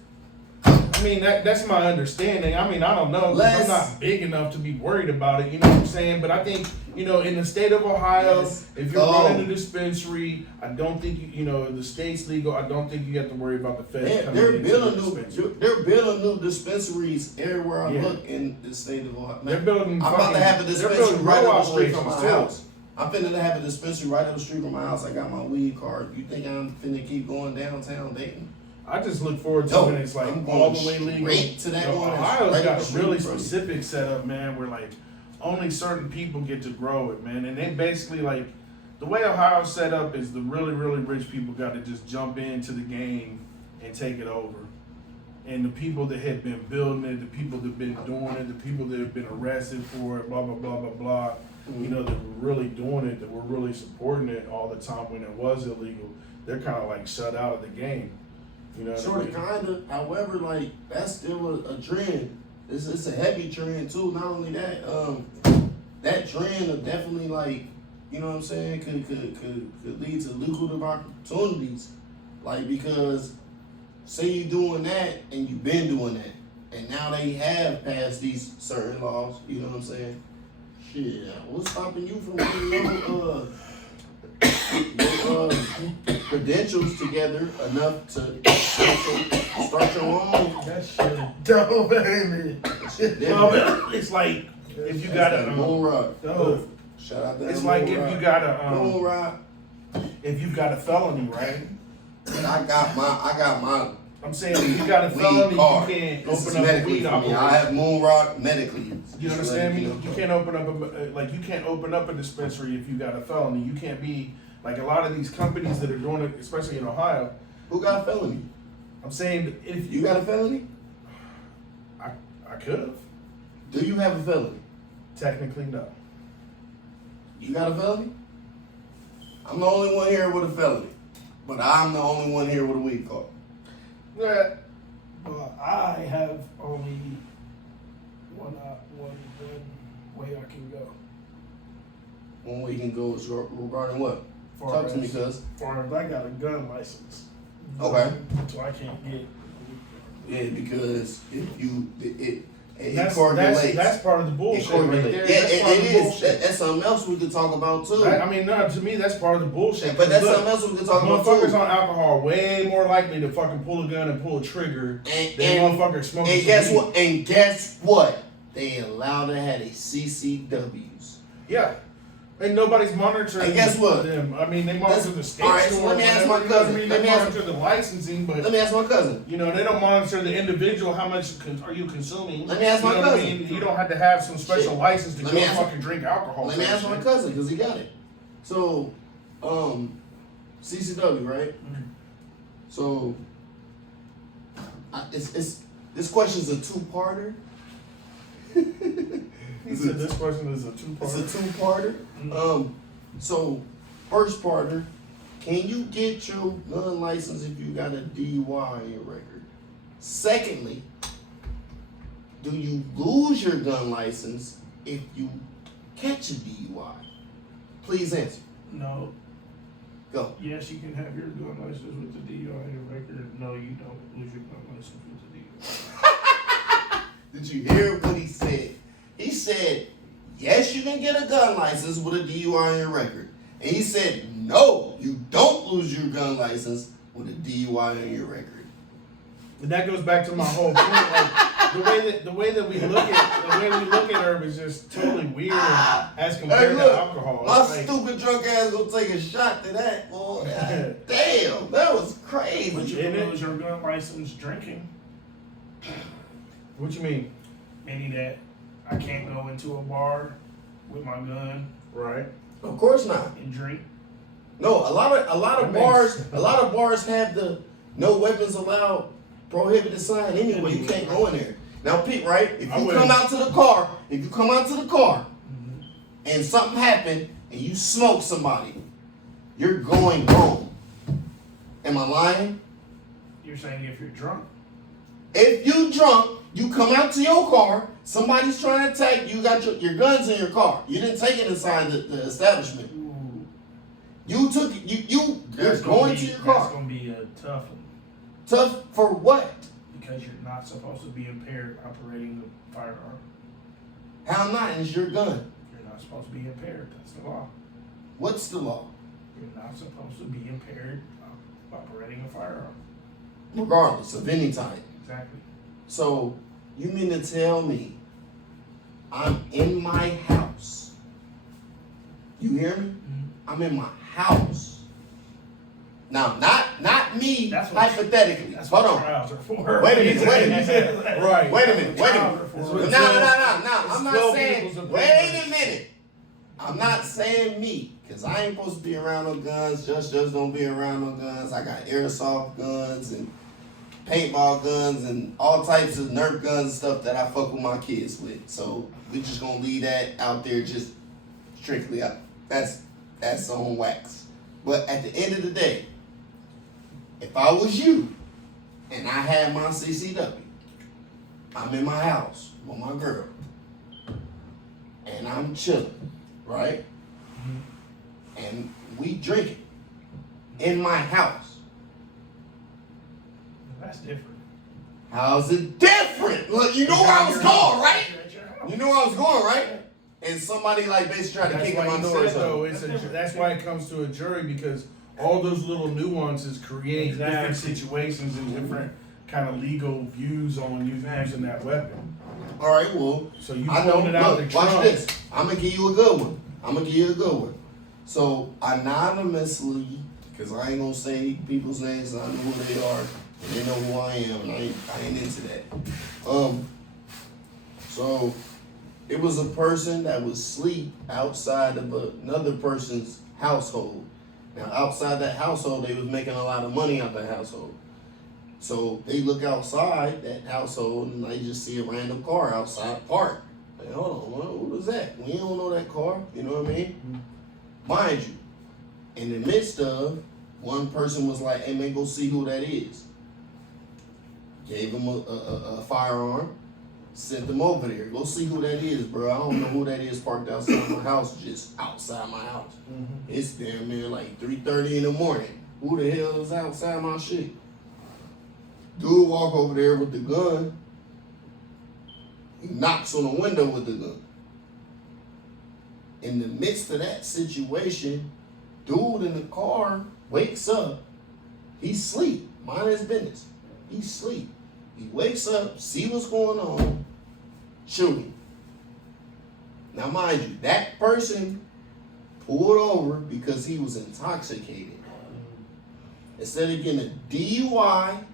I mean, that's my understanding. I mean, I don't know. 'Cause I'm not big enough to be worried about it, you know what I'm saying? But I think, in the state of Ohio, if you're running a dispensary, I don't think, the state's legal, I don't think you have to worry about the feds coming They're into building the dispensary. they're building new dispensaries everywhere I Yeah. look in the state of Ohio. They're building I'm about to have a dispensary right up the street from my operations, house. I'm finna have a dispensary right up the street from my house. I got my weed card. You think I'm finna keep going downtown Dayton? I just look forward to No, when it's like I'm all going the way legal. straight to that one that's Ohio's right got up the a street really from you. specific setup, man, where like only certain people get to grow it, man. And they basically like the way Ohio's set up is the really, really rich people got to just jump into the game and take it over. And the people that had been building it, the people that have been doing it, the people that have been arrested for it, blah, blah, blah, blah, blah, that were really doing it, that were really supporting it all the time when it was illegal, they're kind of like shut out of the game. You know what I mean? Kinda. However, like that's still a trend. It's a heavy trend too. Not only that, that trend of definitely like, you know what I'm saying, could lead to lucrative opportunities. Like because say you doing that and you've been doing that, and now they have passed these certain laws. You know what I'm saying? Shit, what's stopping you from getting your credentials together enough to start your own? That shit dope, baby. It's like if you got a moon rock. Dope. Shout out to it's that like moon if rock. you got moon a rock. if you've got a felony, right? And I got my I'm saying if you got a weed felony, card. you can't This is open up a medically weed for me. operation. I have moon rock medically. You understand me? You can't open up you can't open up a dispensary if you got a felony. You can't be like a lot of these companies that are doing it, especially in Ohio. Who got a felony? I'm saying if You got a felony? I could have. Do you have a felony? Technically, no. You got a felony? I'm the only one here with a felony, but I'm the only one here with a weed card. Yeah. But I have only one way I can go. One way you can go is regarding what? Far Talk to me, as- cuz. Far as I got a gun license. Okay. So I can't get. Yeah, because if you That's correlates. that's part of the bullshit right there. Yeah, That's part of the it is. bullshit. That's something else we could talk about too. I mean, no, to me, that's part of the bullshit. But that's Look, something else we could talk about motherfuckers too. on alcohol are way more likely to fucking pull a gun and pull a trigger than motherfuckers smoking. And guess what? And guess what? They allowed to have a CCWs. Yeah. And nobody's monitoring. And guess what? Them. I mean, they monitor the state. All right, so let me ask my cousin. They monitor the licensing, but let me ask my cousin. You know, they don't monitor the individual. How much are you consuming? Let me ask my cousin. I mean? You don't have to have some special license to go fucking drink alcohol. Let me ask my cousin because he got it. So, CCW, right? Mm-hmm. So, this question's a two-parter. He said this question is a two-parter. It's a two-parter. Mm-hmm. So first partner, can you get your gun license if you got a DUI on your record? Secondly, do you lose your gun license if you catch a DUI? Please answer. No. Go. Yes, you can have your gun license with the DUI on your record. No, you don't lose your gun license with the DUI. Did you hear what he said? He said, yes, you can get a gun license with a DUI on your record. And he said, no, you don't lose your gun license with a DUI on your record. And that goes back to my whole point. Like, the way that we look at herb is just totally weird as compared to alcohol. My stupid drunk ass gonna take a shot to that, boy. Damn, that was crazy. But you can lose your gun license drinking. What you mean? Meaning that I can't go into a bar with my gun. Right. Of course not. And drink. No, a lot of bars have the no weapons allowed prohibited sign anyway. You can't go in there. Now, Pete, right? If you come out to the car, Mm-hmm. and something happened and you smoke somebody, you're going home. Am I lying? You're saying if you're drunk. If you drunk, you come out to your car, somebody's trying to attack you, got your guns in your car. You didn't take it inside the establishment. Ooh. You took it, you're going to your car. That's going to be a tough one. Tough for what? Because you're not supposed to be impaired operating the firearm. How not? It's your gun. You're not supposed to be impaired. That's the law. What's the law? You're not supposed to be impaired operating a firearm. Regardless of any type. Exactly. So, you mean to tell me I'm in my house? You hear me? Mm-hmm. I'm in my house. Now, not me, that's what, hypothetically. That's Hold what on. trials are for. Wait a minute. Right. Wait a minute. No. I'm not saying. It's Wait a minute. I'm not saying me, cause I ain't supposed to be around no guns. Just don't be around no guns. I got airsoft guns and paintball guns and all types of Nerf guns and stuff that I fuck with my kids with. So we just gonna leave that out there, just strictly up. That's on wax. But at the end of the day, if I was you and I had my CCW, I'm in my house with my girl and I'm chilling, right? Mm-hmm. And we drinking in my house. That's different. How's it different? Look, you know where I was going, right? You know where I was going, right? And somebody like basically tried to kick in my door or something. That's why it comes to a jury, because all those little nuances create different situations and different kind of legal views on you using that weapon. All right, well, so you I know. it out Look, the watch trunk. this. I'm gonna give you a good one. So anonymously, because I ain't gonna say people's names, I know who they are, and they know who I am, and I ain't into that. So it was a person that was asleep outside of another person's household. Now, outside that household, they was making a lot of money out that household. So they look outside that household and they just see a random car outside parked. Like, hold on, what was that? We don't know that car. You know what I mean? Mm-hmm. Mind you, in the midst of, one person was like, hey man, go see who that is. Gave him a firearm, sent them over there. Go see who that is, bro. I don't know who that is parked outside my house, just outside my house. Mm-hmm. It's damn near like 3:30 in the morning. Who the hell is outside my shit? Dude walk over there with the gun. He knocks on the window with the gun. In the midst of that situation, dude in the car wakes up. He's asleep. Mind his business. He's asleep. He wakes up, see what's going on, shooting. Now, mind you, that person pulled over because he was intoxicated. Instead of getting a DUI,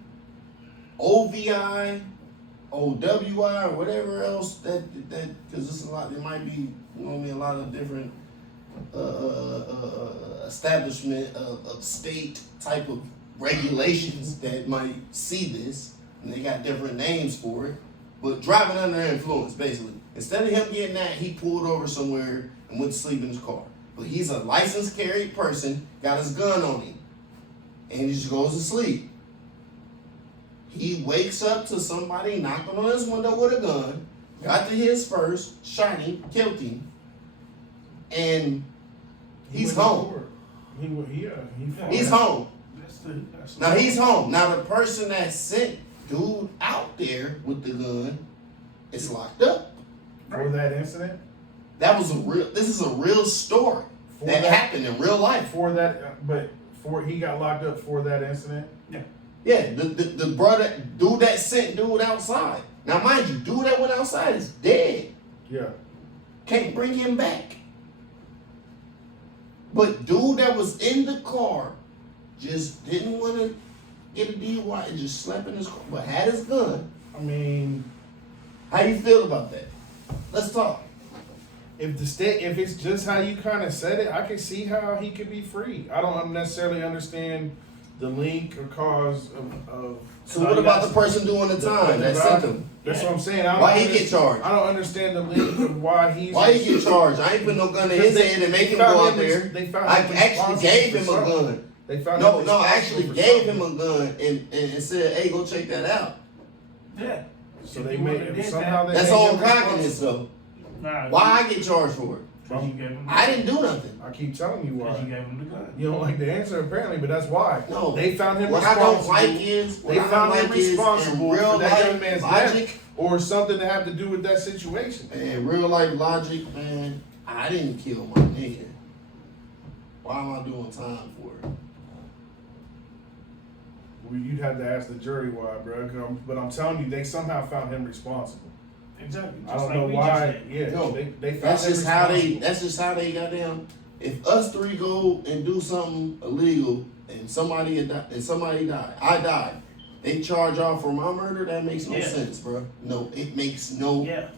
OVI, OWI, or whatever else that because it's a lot. There might be, you know what I mean, a lot of different establishment of state type of regulations that might see this, and they got different names for it. But driving under influence, basically. Instead of him getting that, he pulled over somewhere and went to sleep in his car. But he's a licensed carried person, got his gun on him, and he just goes to sleep. He wakes up to somebody knocking on his window with a gun, got to his first, shot him, killed him, and he's home. He's home. Now he's home. Now the person that sent dude out there with the gun is locked up. For that incident? This is a real story that happened in real life. He got locked up for that incident? Yeah. Yeah, the brother, dude that sent dude outside. Now mind you, dude that went outside is dead. Yeah. Can't bring him back. But dude that was in the car just didn't want to get a DUI and just slept in his car, but had his gun. I mean, how you feel about that? Let's talk. If it's just how you kind of said it, I can see how he could be free. I don't necessarily understand the link or cause of. So what about the person doing the time that sent him? That's what I'm saying. Why he get charged? I don't understand the link of why he's. Why he get charged? I ain't put no gun in his head and make him go out there. I actually gave him a gun. I actually gave him a gun and said, "Hey, go check that out." Yeah. So they made it somehow. That's all cockiness, though. Nah, why I get charged for it? I didn't do nothing. I keep telling you why. You gave him the gun. You don't like the answer apparently, but that's why. No. They found him what responsible. I don't like is they found him responsible real for that young man's logic death or something to have to do with that situation. And real life logic, man. I didn't kill my nigga. Why am I doing time for it? Well, you'd have to ask the jury why, bro. But I'm telling you, they somehow found him responsible. Exactly. I don't know why. Yeah, no, they found that's just how they. That's just how they got down. If us three go and do something illegal and somebody died, I died. They charge y'all for my murder. That makes no sense, bro. No, it makes no. Yeah.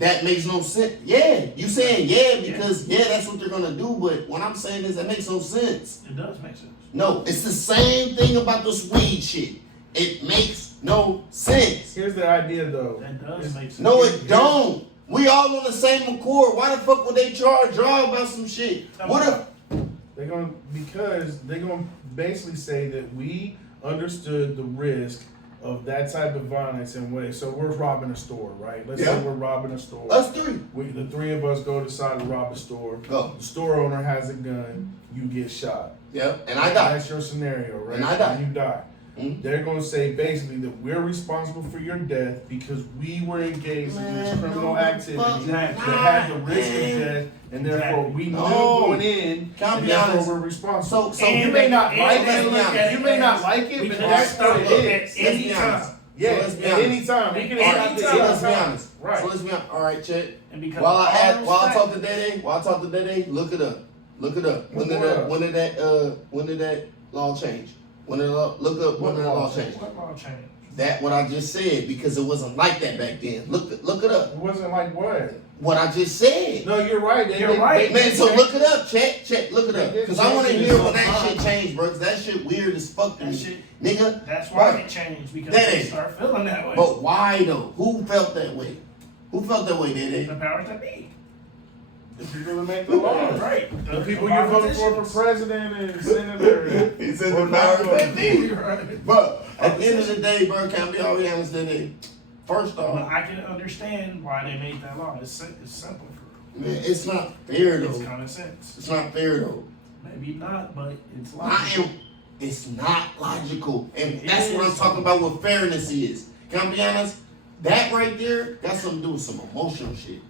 That makes no sense. Yeah, you saying because that's what they're gonna do. But what I'm saying is that makes no sense. It does make sense. No, it's the same thing about this weed shit. It makes no sense. Here's the idea, though. That does make sense. No, it don't. We all on the same accord. Why the fuck would they charge y'all about some shit? What if they're gonna basically say that we understood the risk of that type of violence in ways. So we're robbing a store, right? Let's say we're robbing a store. Us three. The three of us go decide to rob a store. Go. The store owner has a gun. You get shot. Yep, and I die. That's your scenario, right? And I die. And you die. Mm-hmm. They're going to say basically that we're responsible for your death because we were engaged in this criminal activity that had the risk of death, and therefore we knew going in, and therefore we're responsible. So you may not like it. You may not like it, but that's what it is. Anytime. Yeah, at any time. We can let's be honest. Right. So let's be honest. All right, Chet. While I talk to DaeDae, look it up. Look it up. When did that law change? When did look up when the law changed? What law changed? That what I just said because it wasn't like that back then. Look it up. It wasn't like what? What I just said. No, you're right. You're right, man. So look it up, check, look it up. Because I want to hear when that shit changed, bro. Because that shit weird as fuck to me, nigga. That's why it changed because they start feeling that way. But why though? Who felt that way? Who felt that way, DaeDae? The powers that be. The people that make the laws, right? The people you're voting for president and senator. He said the powers that be. But at the end of the day, bro, can we always understand that? First off, but I can understand why they made that law. It's simple for man, it's not fair though. It's common sense. It's not fair though. Maybe not, but it's logical. It's not logical. And that's what I'm talking about what fairness is. Can I be honest? That right there got something to do with some emotional shit.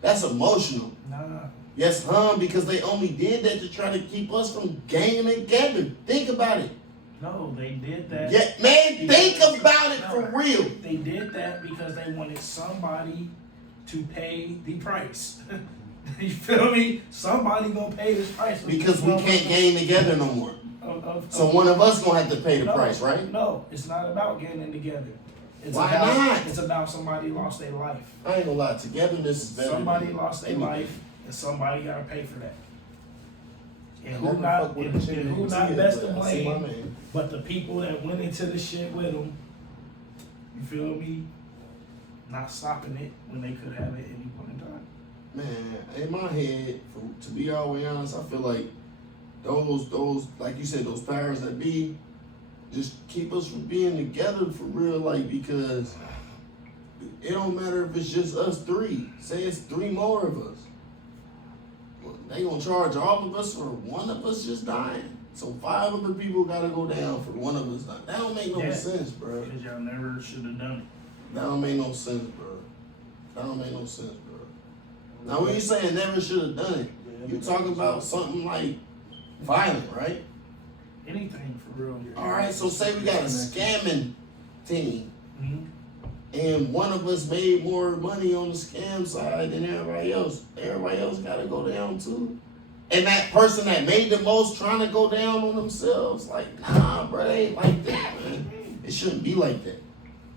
That's emotional. Nah. Yes, because they only did that to try to keep us from ganging together. Think about it. No, they did that. Yeah, man, think about it for real. They did that because they wanted somebody to pay the price. You feel me? Somebody gonna pay this price. Because we can't gang together no more. So one of us gonna have to pay the price, right? No, it's not about getting together. It's Why about, not? It's about somebody lost their life. I ain't gonna lie, togetherness is better. Somebody lost their life, and somebody gotta pay for that. And who not best to blame, but the people that went into the shit with them. You feel me? Not stopping it when they could have it at any point in time. Man, in my head, to be all the way honest, I feel like those, like you said, those powers that be, just keep us from being together for real, like, because it don't matter if it's just us three. Say it's three more of us. They gonna charge all of us for one of us just dying. So 5 other people gotta go down for one of us dying. That don't make no sense, bro. Because y'all never should have done it. That don't make no sense, bro. That don't make no sense, bro. Now when you saying never should have done it, you talking about something like violent, right? Anything for real. Alright, so say we got a scamming team. Mm-hmm. And one of us made more money on the scam side than everybody else. Everybody else gotta go down too. And that person that made the most trying to go down on themselves, like, nah, bro, they ain't like that, man. It shouldn't be like that. It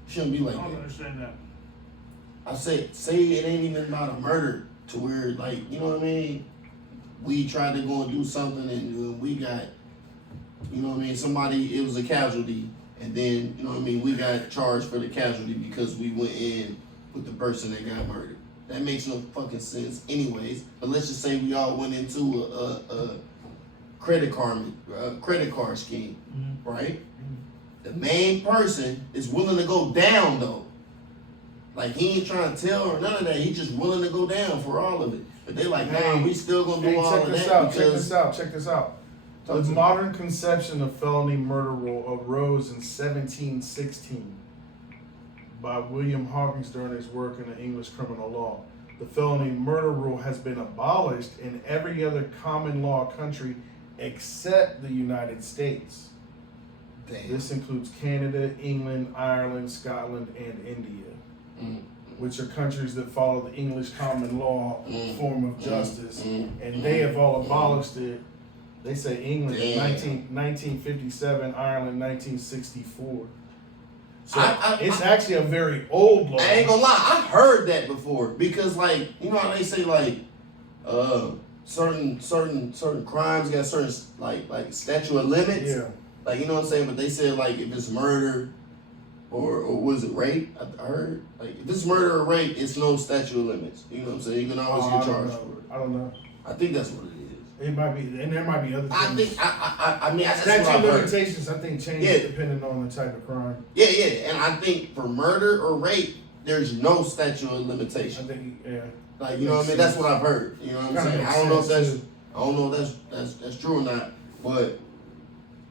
shouldn't be like I don't that. understand that. I say it ain't even about a murder to where, like, you know what I mean? We tried to go and do something and we got, you know what I mean, it was a casualty. And then, you know what I mean, we got charged for the casualty because we went in with the person that got murdered. That makes no fucking sense anyways. But let's just say we all went into a credit card scheme, right? The main person is willing to go down though. Like he ain't trying to tell or none of that. He just willing to go down for all of it. But they like, nah, we still gonna do all of that because... Check this out. The modern conception of felony murder rule arose in 1716 by William Hawkins during his work in the English criminal law. The felony murder rule has been abolished in every other common law country except the United States. Damn. This includes Canada, England, Ireland, Scotland, and India, which are countries that follow the English common law form of justice, and they have all abolished it. They say England in 1957, Ireland 1964. So it's actually a very old law. I ain't gonna lie, I heard that before because, like, you know how they say like certain crimes got certain like statute of limits. Yeah. Like, you know what I'm saying? But they said like if it's murder or was it rape? I heard like if it's murder or rape, it's no statute of limits. You know what I'm saying? You can always get charged for it. I don't know. I think that's what it is. It might be, and there might be other things. I mean, that's what I've statute heard. limitations, I think, change depending on the type of crime. Yeah, and I think for murder or rape, there's no statute of limitation. I think, yeah. Like, you know what I mean? That's what I've heard. You know what I'm saying? I don't know if that's true or not. But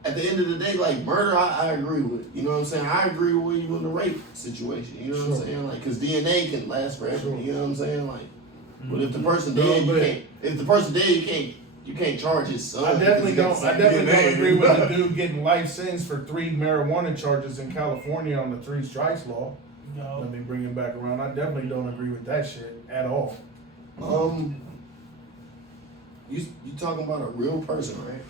at the end of the day, like murder, I agree with. You know what I'm saying? I agree with you in the rape situation. You know what I'm saying? Like, because DNA can last forever. Sure. You know what I'm saying? Like, but if the person dead, you can't. If the person dead, you can't charge his son. I definitely don't agree with the dude getting life sentence for 3 marijuana charges in California on the 3 strikes law. No. Let me bring it back around. I definitely don't agree with that shit at all. You talking about a real person, right?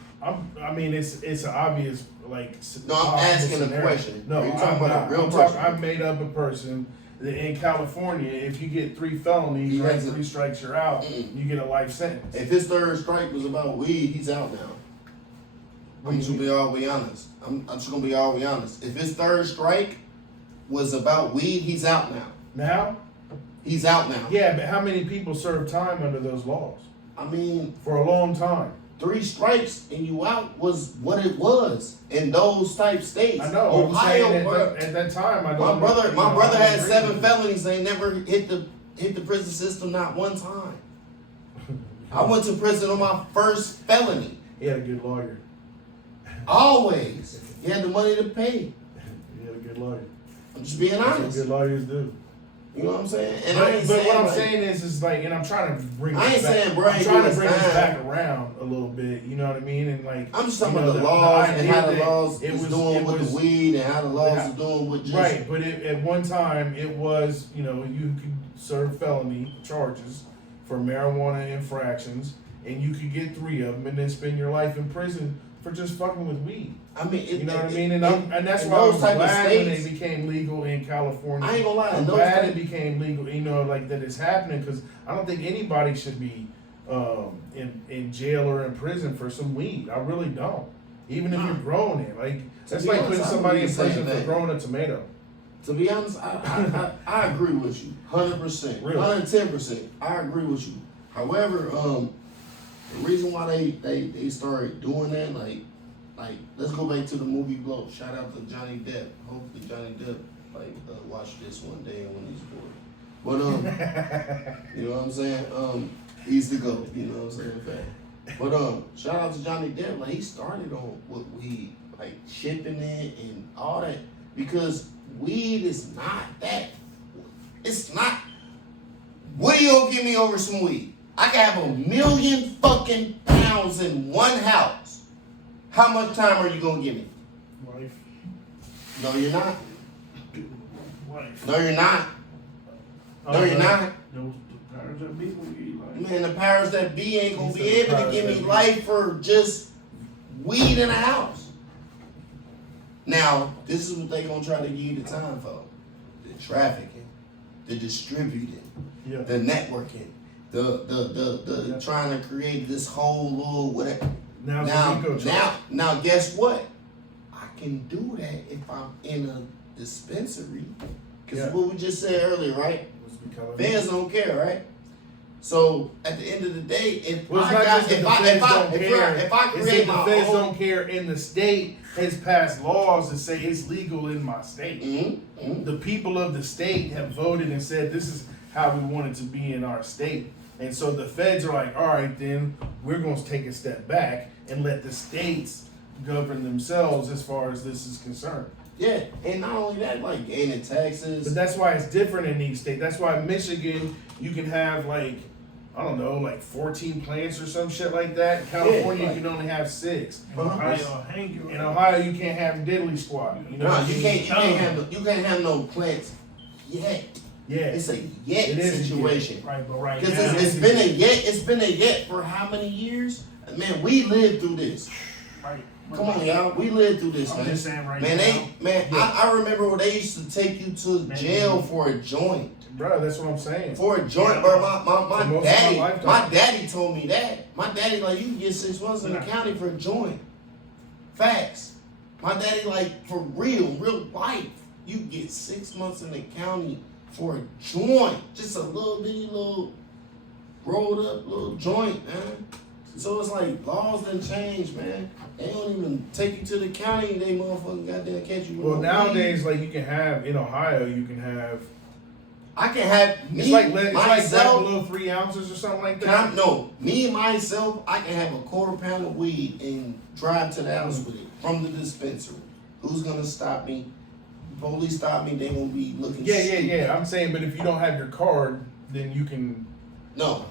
I mean, it's an obvious like. No, I'm asking a question. No, you talking about a real person? I made up a person. In California, if you get 3 felonies, right, 3 strikes, you're out. You get a life sentence. If his 3rd strike was about weed, he's out now. I'm just gonna be all the way honest. I'm just gonna be all the way honest. If his 3rd strike was about weed, he's out now. Now? He's out now. Yeah, but how many people serve time under those laws? I mean, for a long time. 3 strikes and you out was what it was in those type states. I know. Ohio, at that time, I don't. My brother had 7 felonies. They never hit the prison system not one time. I went to prison on my 1st felony. He had a good lawyer. Always. He had the money to pay. He had a good lawyer. I'm just being That's what honest. good lawyers do. You know what I'm saying? And But what I'm saying is like, and I'm trying to bring I ain't this back. saying bro I'm ain't trying doing to bring his this time. back around a little bit. You know what I mean? And like, I'm just talking you know, about the laws and idea how the that laws it is was- doing it with was- the weed and how the laws is doing with just right. But at one time, it was, you know, you could serve felony charges for marijuana infractions, and you could get 3 of them and then spend your life in prison for just fucking with weed. I mean, You know what I mean? And that's in why I was those type of glad when they states- became legal in California. I ain't gonna lie, I'm in those glad type- it became legal, you know, like that it's happening, because I don't think anybody should be in jail or in prison for some weed. I really don't. Even if you're growing it. Like, that's be like honest, putting I somebody in believe the same prison for thing. growing a tomato. To be honest, I agree with you, 100%, Really? 110%. I agree with you. However, the reason why they started doing that, like let's go back to the movie Blow. Shout out to Johnny Depp. Hopefully Johnny Depp watch this one day and when he's bored. But you know what I'm saying? He's the GOAT. You know what I'm saying? Fact. But shout out to Johnny Depp. Like he started on with weed, like shipping it and all that, because weed is not that. It's not. What are you gonna give me over some weed? I can have 1,000,000 fucking pounds in one house. How much time are you gonna give me? Wife. No, you're not. Wife. No, you're not. No, you're not. Those the powers that be will you like. Man, the powers that be ain't gonna He be said able to powers give that me be. life for just weed in a house. Now, this is what they gonna try to give you the time for. The trafficking, the distributing, Yeah. the networking, the Yeah. trying to create this whole little whatever. Now, it's a RICO charge. Now, guess what? I can do that if I'm in a dispensary. Because Yeah. what we just said earlier, right? It's becoming- Feds don't care, right? So at the end of the day, if Well, it's I not got, just that if the I, feds if I, don't if care. I, if I It's create that my the feds own, don't care, and the state has passed laws that say it's legal in my state. The people of the state have voted and said this is how we want it to be in our state. And so the feds are like, all right, then we're going to take a step back and let the states govern themselves as far as this is concerned. yeah, and not only that, like gaining But taxes. that's why it's different in each state. That's why Michigan, you can have like, I don't know, like 14 plants or some shit like that. In California, Yeah, you can only have 6. Ohio, hang you. In Ohio, you can't have diddly squat. You know No, what I you mean? can't have no plants yet. Yeah. It's a yet It is a situation. Right, but right Because now, it's been a yet. It's been a yet for how many years? Man, we lived through this. right. Come on, y'all. We lived through this, I'm man. just saying right Man, now. I remember when they used to take you to Man. jail for a joint. Bro, that's what I'm saying. For a joint, Yeah. bro. For My most of daddy, my lifetime. my daddy told me that. My daddy, like, you can get 6 months in the Nah. county for a joint. Facts. My daddy, like, for real life, you get 6 months in the county for a joint. Just a little bitty little rolled up little joint, man. So it's like laws done changed, man. They don't even take you to the county, they motherfucking goddamn catch you. with Well, no nowadays, weed. like you can have in Ohio, you can have. I can have me It's like right myself. below 3 ounces or something like Can that. I, no, me myself, I can have a 1/4 pound of weed and drive to the house with it from the dispensary. Who's gonna stop me? Police stop me, they gonna be looking. Yeah. I'm saying, but if you don't have your card, then you can. No.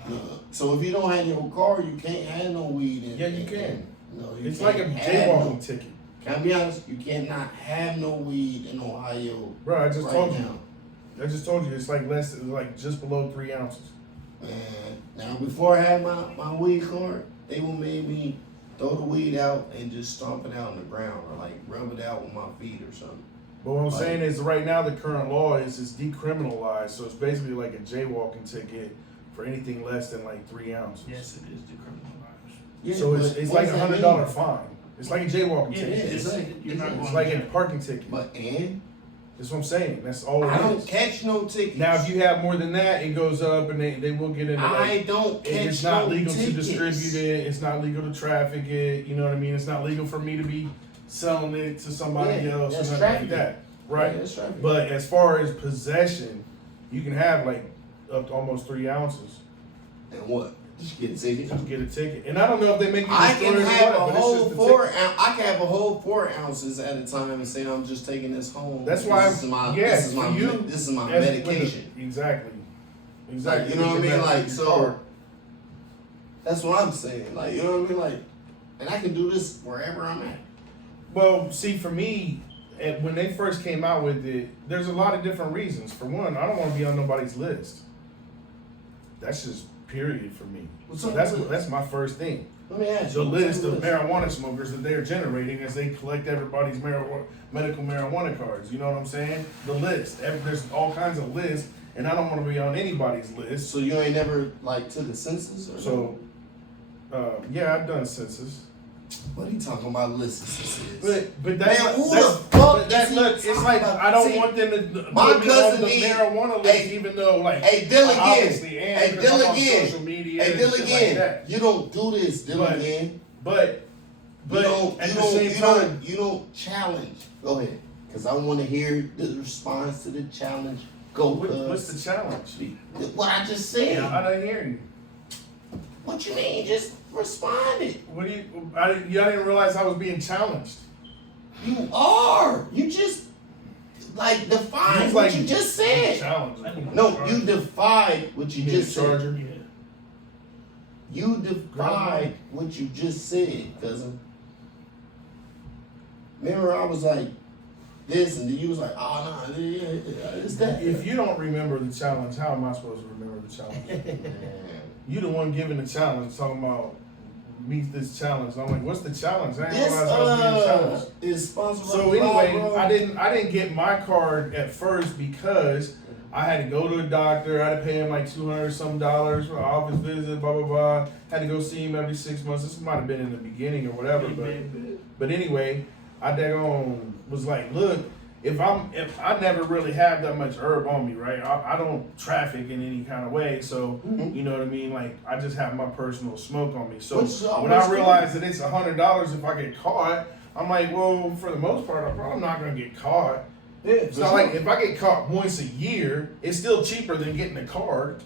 So if you don't have your car, you can't have no weed in. Yeah, you can. No, you It's can't like a have jaywalking no- ticket, Can I be honest? You cannot have no weed in Ohio. bro. I just right told now. you. I just told you it's like less, it's like just below 3 ounces. Man, now before I had my weed card, they would make me throw the weed out and just stomp it out on the ground or like rub it out with my feet or something. But what I'm Like- saying is, right now the current law is it's decriminalized, so it's basically like a jaywalking ticket for anything less than like 3 ounces. Yes, it is decriminalized. Yeah, So it's but it's what like does that $100 mean? fine. It's like a jaywalking Yeah, ticket. it's like- you're not it's going It's like to a jail. parking ticket. But That's what I'm saying. That's all I it don't is. catch no tickets. Now, if you have more than that, it goes up, and they will get into I like. don't catch It's not no legal tickets. to distribute it. It's not legal to traffic it. You know what I mean? It's not legal for me to be selling it to somebody Yeah, else or that's nothing like trafficking. that. Right. Yeah, that's trafficking. But as far as possession, you can have like up to almost 3 ounces. And what? Just get a ticket. Just get a ticket. And I don't know if they make you I can destroy have or what, a but whole it's just a ticket. I can have a whole 4 ounces at a time and say I'm just taking this home. That's why this is my this is my medication. Exactly. Like, you know what I mean? Like, so that's what I'm saying. Like, you know what I mean? Like, and I can do this wherever I'm at. Well, see, for me, when they first came out with it, there's a lot of different reasons. For one, I don't want to be on nobody's list. That's just period for me. So that's my first thing. Let me ask The you. list of marijuana smokers that they're generating as they collect everybody's medical marijuana cards. You know what I'm saying? The list. There's all kinds of lists, and I don't want to be on anybody's list. So you ain't never like took a census or So, yeah, I've done census. What are you talking about? Listen, But that's man, who that's, the fuck but that, is look, he it's like talking I don't about? want them to my put me cousin on the need- marijuana list, hey, even though like hey, Dylan obviously again. and Hey, because I'm Dylan on again. social media Hey, and Dylan shit again. like that. You don't do this, Dylan again. But at the same time, you don't challenge. Go ahead, because I want to hear the response to the challenge. Go. what's the challenge? What I just said. I didn't hear you. What you mean? You just responded. What do you? I didn't realize I was being challenged. You are. You just like defied what you just said. Challenge. No, you defied what you just said. Charger. Yeah. You defied what you just said, cousin. Remember, I was like this, and then you was like, oh, no, it's that. If you don't remember the challenge, how am I supposed to remember the challenge? You the one giving the challenge, talking about meet this challenge. I'm like, what's the challenge? I didn't realize I was being challenged. Is sponsored So by anyway, bro. I didn't get my card at first because I had to go to a doctor. I had to pay him like $200 some for an office visit, blah blah blah. Had to go see him every 6 months. This might have been in the beginning or whatever, but anyway, I was like, look, if I never really have that much herb on me, right? I don't traffic in any kind of way, so you know what I mean. Like I just have my personal smoke on me. So when I realize that it's $100 if I get caught, I'm like, well, for the most part, I'm probably not gonna get caught. Yeah, It's not like if I get caught once a year, it's still cheaper than getting a card.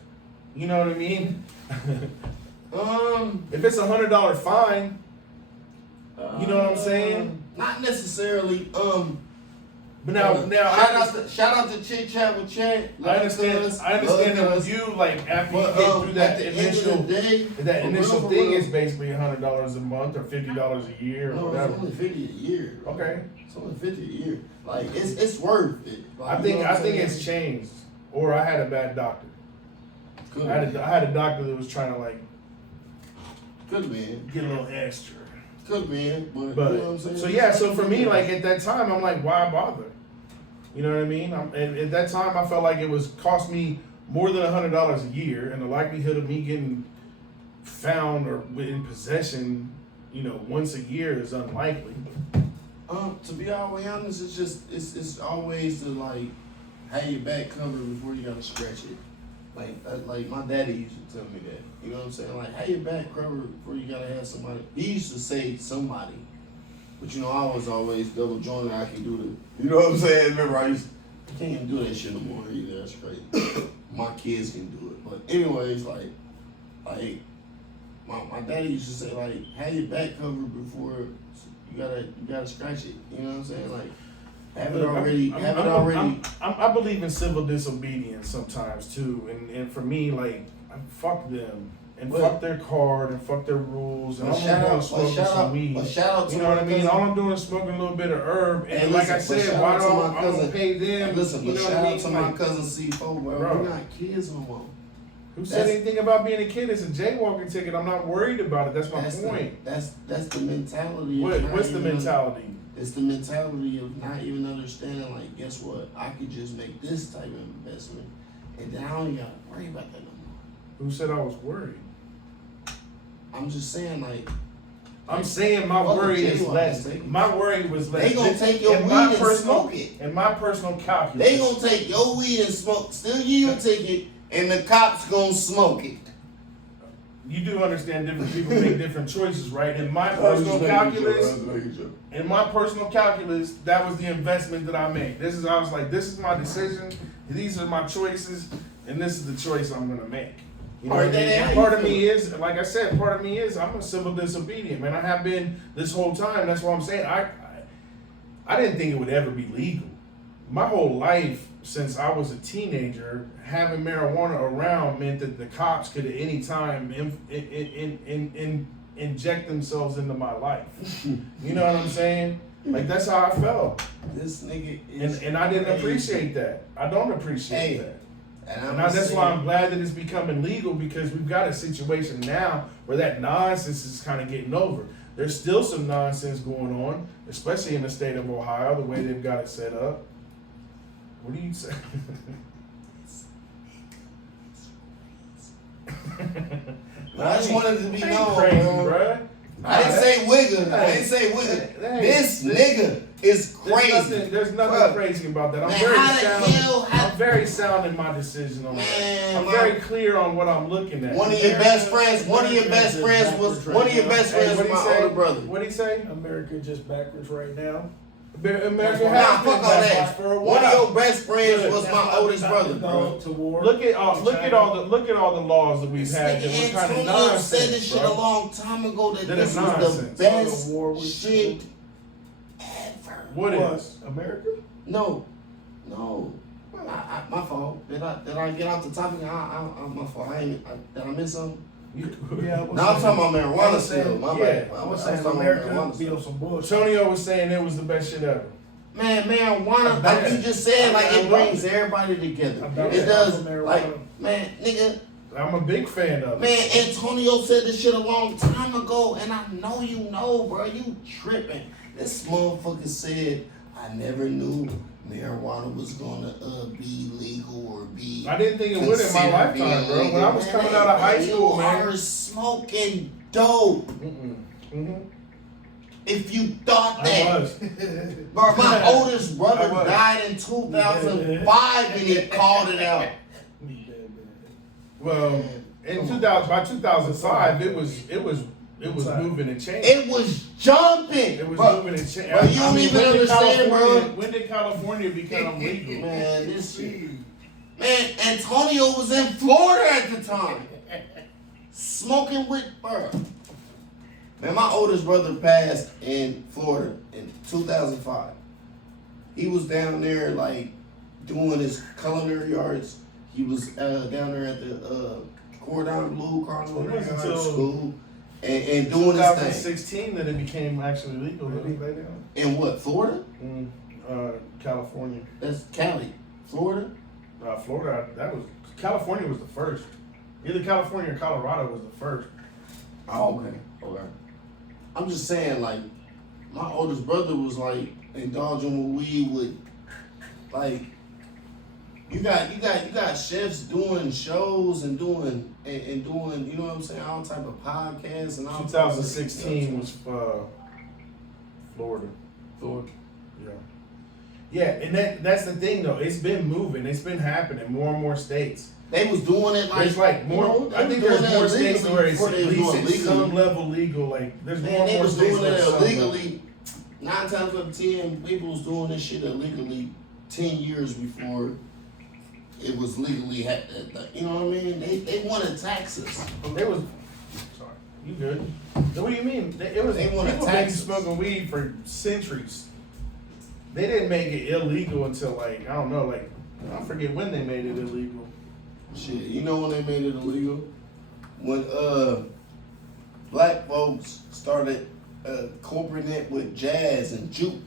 You know what I mean? If it's $100 fine, you know what I'm saying? Not necessarily. But now shout out to Chit Chat with Chet. I understand that with you, like after you get through that initial thing is basically $100 a month or $50 a year or no, whatever. it's only 50 a year. Okay. It's only 50 a year. Like it's worth it. Like, I think you know what I'm saying? it's changed. Or I had a bad doctor. Could I had a doctor that was trying to like have been. get a little extra. Could have been, but you know what I'm saying? So yeah, so for me, like at that time, I'm like, why bother? You know what I mean? And at that time, I felt like it was cost me more than $100 a year, and the likelihood of me getting found or in possession, you know, once a year is unlikely. To be all the way honest, it's just it's always to like have your back covered before you gotta scratch it. Like my daddy used to tell me that. You know what I'm saying? Like have your back covered before you gotta have somebody. He used to say somebody, but you know I was always double jointed. I can do the. You know what I'm saying? Remember I can't even do that shit no more either. That's crazy. My kids can do it, but anyways, like my daddy used to say like have your back covered before you gotta scratch it. You know what I'm saying? Like have it already. I believe in civil disobedience sometimes too, and for me, like fuck them and fuck their card and fuck their rules, and I'm gonna smoke some weed. You know what I mean? All I'm doing is smoking a little bit of herb, and like I said, why don't I don't pay them? Listen, you but know shout what I out to mean? my cousin C4, bro. We're not kids no more. Who said anything about being a kid? It's a jaywalking ticket. I'm not worried about it. That's my point. That's the mentality. What's the mentality? It's the mentality of not even understanding. Like, guess what? I could just make this type of investment, and then I don't even gotta worry about that no more. Who said I was worried? I'm just saying, like. I'm saying my worry is less. My worry was less. They gonna take your weed and smoke it. And my personal calculus. They gonna take your weed and smoke. Still give you a ticket, and the cops gonna smoke it. You do understand different people make different choices, right? In my personal calculus, that was the investment that I made. I was like, this is my decision, these are my choices, and this is the choice I'm gonna make. You know, and part of me is, like I said, part of me is I'm a civil disobedient, man. I have been this whole time. That's what I'm saying. I didn't think it would ever be legal. My whole life, since I was a teenager, having marijuana around meant that the cops could at any time inject themselves into my life. You know what I'm saying? Like, that's how I felt. This nigga is and I didn't appreciate that. I don't appreciate that. And that's why I'm glad that it's becoming legal, because we've got a situation now where that nonsense is kind of getting over. There's still some nonsense going on, especially in the state of Ohio, the way they've got it set up. What do you say? I just wanted to be known, crazy, bro. I didn't say wigger. I didn't say wigger. This nigga is crazy. There's nothing crazy about that. I'm very sound in my decision on that. I'm very clear on what I'm looking at. One of your best friends was my older brother. What'd he say? America just backwards right now. America has been backwards for a while. One of your best friends was my oldest brother, bro. Look at all the laws that we've had that were kind of nonsense, said this shit a long time ago that this was the best shit ever. What is America? No. My fault. Did I get off the topic? My fault. Did I miss something? Yeah, I'm talking about marijuana still. My bad. I was saying America be on some bullshit. Antonio was saying it was the best shit ever. Man, marijuana, like you just said, like it brings everybody together. It does, like, man, nigga. I'm a big fan of it. Man, Antonio said this shit a long time ago, and I know you know, bro. You tripping. This motherfucker said, I never knew marijuana was gonna be legal or be. I didn't think it would in my lifetime, bro. When I was coming out of high school, man. You are smoking dope. If you thought that, I was. bro, my oldest brother died in 2005 and he called it out. Well, by 2005, it was moving and changing. It was jumping. It was bro, moving and changing. Bro, you don't even understand, bro. When did California become legal? Man, this shit. Man, Antonio was in Florida at the time. Smoking with, bro. Man, my oldest brother passed in Florida in 2005. He was down there, like, doing his culinary arts. He was down there at the Cordon Bleu Culinary Arts School and doing his thing. 2016 that it became actually legal. In what, Florida? California. That's Cali. Florida? Florida, California was the first. Either California or Colorado was the first. Oh, okay. I'm just saying, like, my oldest brother was like indulging with weed with, like, you got chefs doing shows and doing, you know what I'm saying, all type of podcasts and all. 2016 was Florida. Yeah. Yeah, and that's the thing though. It's been moving. It's been happening. More and more states. They was doing it like. There's like more. You know, I think there's more states where it's at least at some level legal. Like there's more and more states. They was doing it illegally. 9 times out of 10, people was doing this shit illegally 10 years before it was legally. You know what I mean? They wanted taxes. They was. Sorry, you good? What do you mean? They wanted people been smoking weed for centuries. They didn't make it illegal until like I don't know, like I forget when they made it illegal. Shit, you know when they made it illegal? When black folks started incorporating it with jazz and juke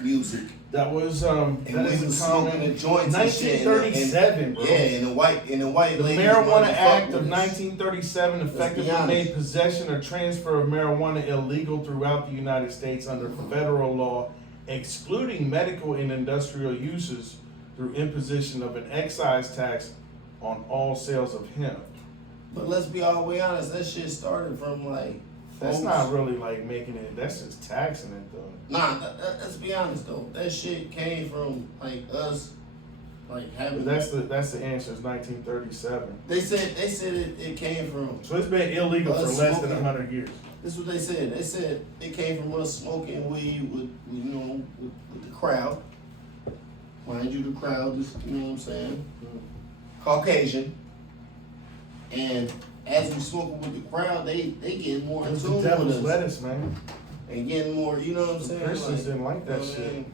music. That was and we was smoking the joints 1937, bro. Yeah, and the white the ladies. Marijuana Act of 1937 effectively made possession or transfer of marijuana illegal throughout the United States under federal law, excluding medical and industrial uses through imposition of an excise tax on all sales of hemp. But let's be all the way honest, that shit started from like. That's not really like making it. That's just taxing it though. Nah, let's be honest though. That shit came from like us, like having. But that's the answer. It's 1937. They said it came from. So it's been illegal for less than 100 years. That's what they said. They said it came from us smoking weed with the crowd. Mind you, the crowd is, you know what I'm saying, Caucasian. And as we smoking with the crowd, they getting more in It's the tune with devil's us. lettuce, man. And getting more, you know what I'm The saying? Christians didn't like that shit.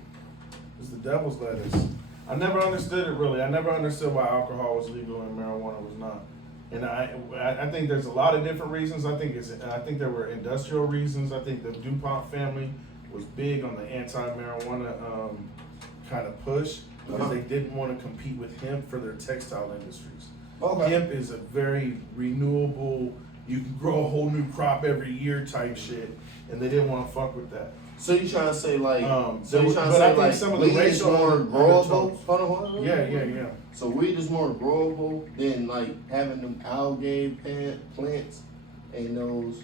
It's the devil's lettuce. I never understood it really. I never understood why alcohol was legal and marijuana was not. And I think there's a lot of different reasons. I think there were industrial reasons. I think the DuPont family was big on the anti-marijuana kind of push because they didn't want to compete with hemp for their textile industries. Okay. Hemp is a very renewable, you can grow a whole new crop every year type shit, and they didn't want to fuck with that. So you trying to say like, but I think some of the weed is racial more growable? undertones. Hold on. Yeah. So weed is more growable than like having them algae plants and those.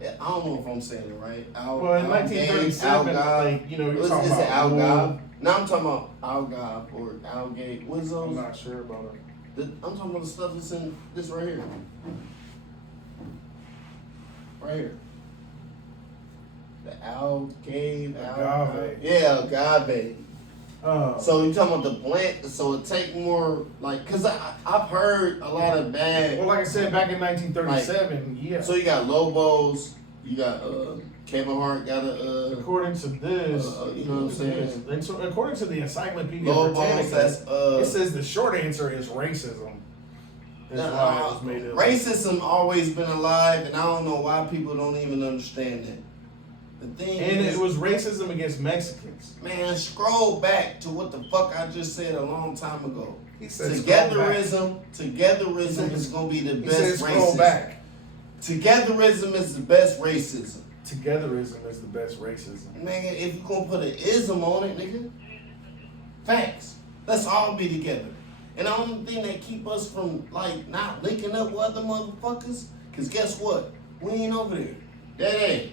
I don't know if I'm saying it right. Well, in 1937, like, you know, you're talking about algae. Now I'm talking about algae or algae. What is those? I'm not sure about it. I'm talking about the stuff that's in this right here. Right here. The algae. Agave. Yeah, agave. Oh. So you talking about the plant? So it take more like, cause I've heard a lot of bad. Well, like I said, back in 1937, yeah. So you got Lobos, you got Kevin Hart got a according to this, you know what I'm saying? And so according to the Encyclopedia Lobos. Britannica, That's it says the short answer is racism. Is why it was made up. Racism always been alive, and I don't know why people don't even understand that. The thing And is, it was racism against Mexicans. man, scroll back to what the fuck I just said a long time ago. He said Togetherism is gonna be the He best said scroll racism. back. Togetherism is the best racism. Togetherism is the best racism. Man, if you gonna put an ism on it, nigga, facts. Let's all be together. And the only thing that keep us from like not linking up with other motherfuckers, cause guess what? We ain't over there. DaeDae.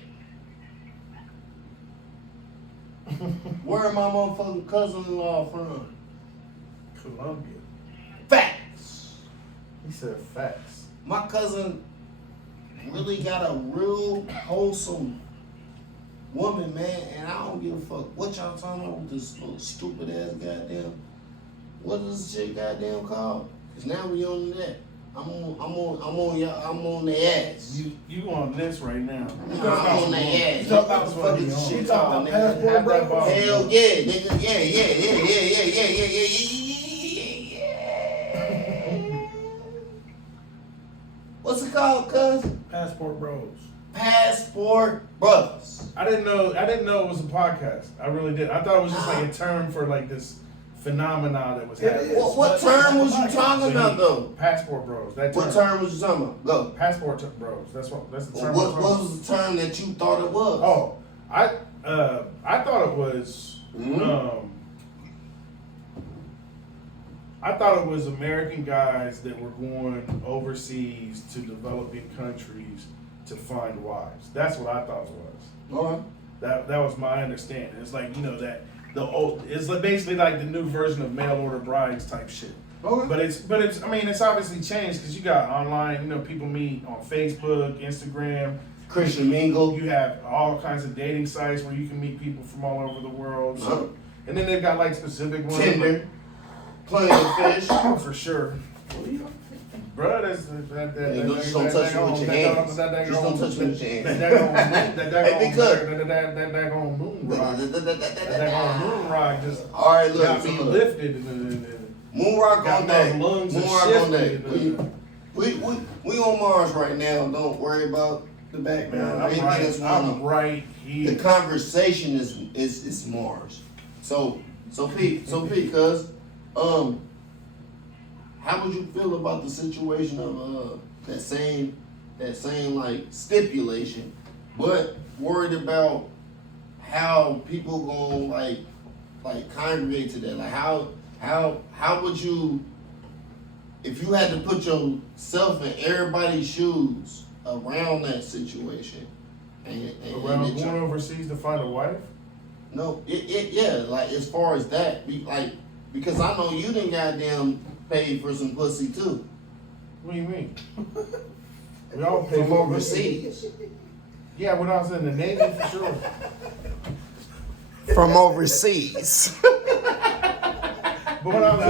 Where my motherfucking cousin-in-law from? Colombia. Facts. He said facts. My cousin really got a real wholesome woman, man, and I don't give a fuck what y'all talking about with this little stupid ass goddamn. What is this shit goddamn called? Cause now we on that. I'm on their ass. You on this right now? I'm on their ass. You talking about What the fuck is this shit called, nigga? passport, bro? Hell yeah, nigga. Yeah. What's it called, cuz? Passport Bros. Passport Brothers. I didn't know it was a podcast. I really did. I thought it was just like a term for like this phenomena that was happening. What term was you talking about though? Passport Bros. That term. What term was you talking about? Go. Passport Bros. That's the term. What was the term that you thought it was? Oh, I thought it was. I thought it was American guys that were going overseas to developing countries to find wives. That's what I thought it was. All right. That was my understanding. It's like, you know, that it's like basically like the new version of mail order brides type shit. Okay. But it's I mean, it's obviously changed because you got online, you know, people meet on Facebook, Instagram. Christian Mingle. You have all kinds of dating sites where you can meet people from all over the world. So, and then they've got like specific ones. Tinder. Plenty of fish. Oh, for sure. Bruh, just don't touch it with your hands. Just don't touch it with your hands. That on moon rock. That on moon rock just all right, look, got me lifted. Moon rock Got on my deck. lungs Moon rock on deck. shifted. We on Mars right now. Don't worry about the background. I'm right here. The conversation is Mars. So Pete, cuz, how would you feel about the situation of that same like stipulation, but worried about how people gonna like congregate to that? Like how would you, if you had to put yourself in everybody's shoes around that situation, and around going overseas to find a wife? No, yeah, like as far as that, because I know you done goddamn paid for some pussy too. What do you mean? We all pay From for overseas. Yeah, when I was in the Navy, for sure. From overseas. But when I was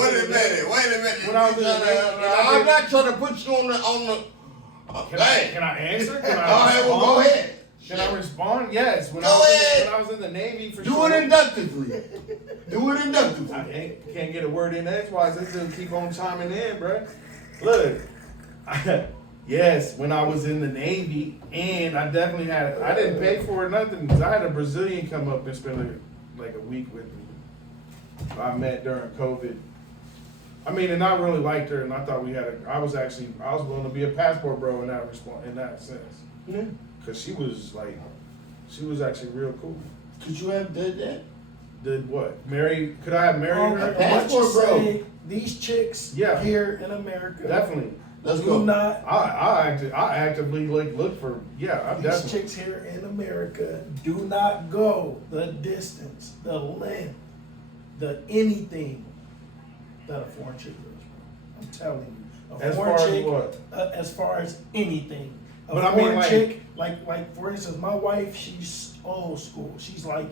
Wait a minute. a minute. When I was in the Navy, I'm not trying to put you on the. Can I answer? Can I All right, well, go ahead. Can I respond? Yes. When Go I was in the Navy, for Do sure. it inductively. Do it inductively. I can't get a word in edgewise. This doesn't keep on chiming in, bro. Look, yes, when I was in the Navy, and I definitely I didn't pay for it, nothing, because I had a Brazilian come up and spend like a week with me. I met during COVID. I mean, and I really liked her, and I thought I was willing to be a passport bro in that sense. Yeah. Cause she was actually real cool. Could you have done that? Did what? Could I have married her? Passport, bro. These chicks Yeah. here in America. Definitely. Let's do go. not. I actively look for. Yeah, I These definitely. chicks here in America do not go the distance, the length, the anything that a foreign chick does. I'm telling you, As far as what? As far as anything. A But I mean, foreign like- chick, like for instance, my wife, she's old school. She's like.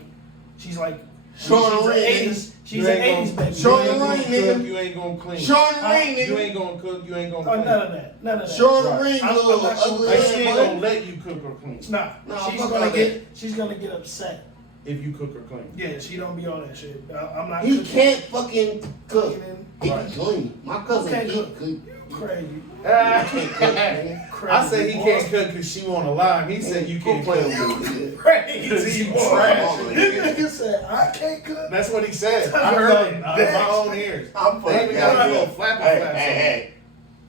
Showing she's the ring, an 80s. nigga. She's an 80s baby. Showing You the ain't ring, gonna cook, nigga. you ain't gonna clean. Showing the ring, You nigga. ain't gonna cook, you ain't gonna Oh, clean. none of that. None of that. Showing the Right. ring, I'm little not gonna- ugly Like, ass she ain't boy. gonna let you cook or clean. Nah, Nah, she's fuck gonna all get upset. If you cook or clean. Yeah, she don't be on that shit. I'm not. He cooking. can't fucking cook. Cooking. He Right. can clean. My cousin Okay, he cook. could. Crazy. I said he can't cook because she won't allow him. He said you can't play cook. with it. Crazy. You boy. trash. This nigga said, I can't cook. That's what he said. I heard it out of my own ears. I'm They even fucking got a goddamn. little flappy Hey, flaps hey, on. hey.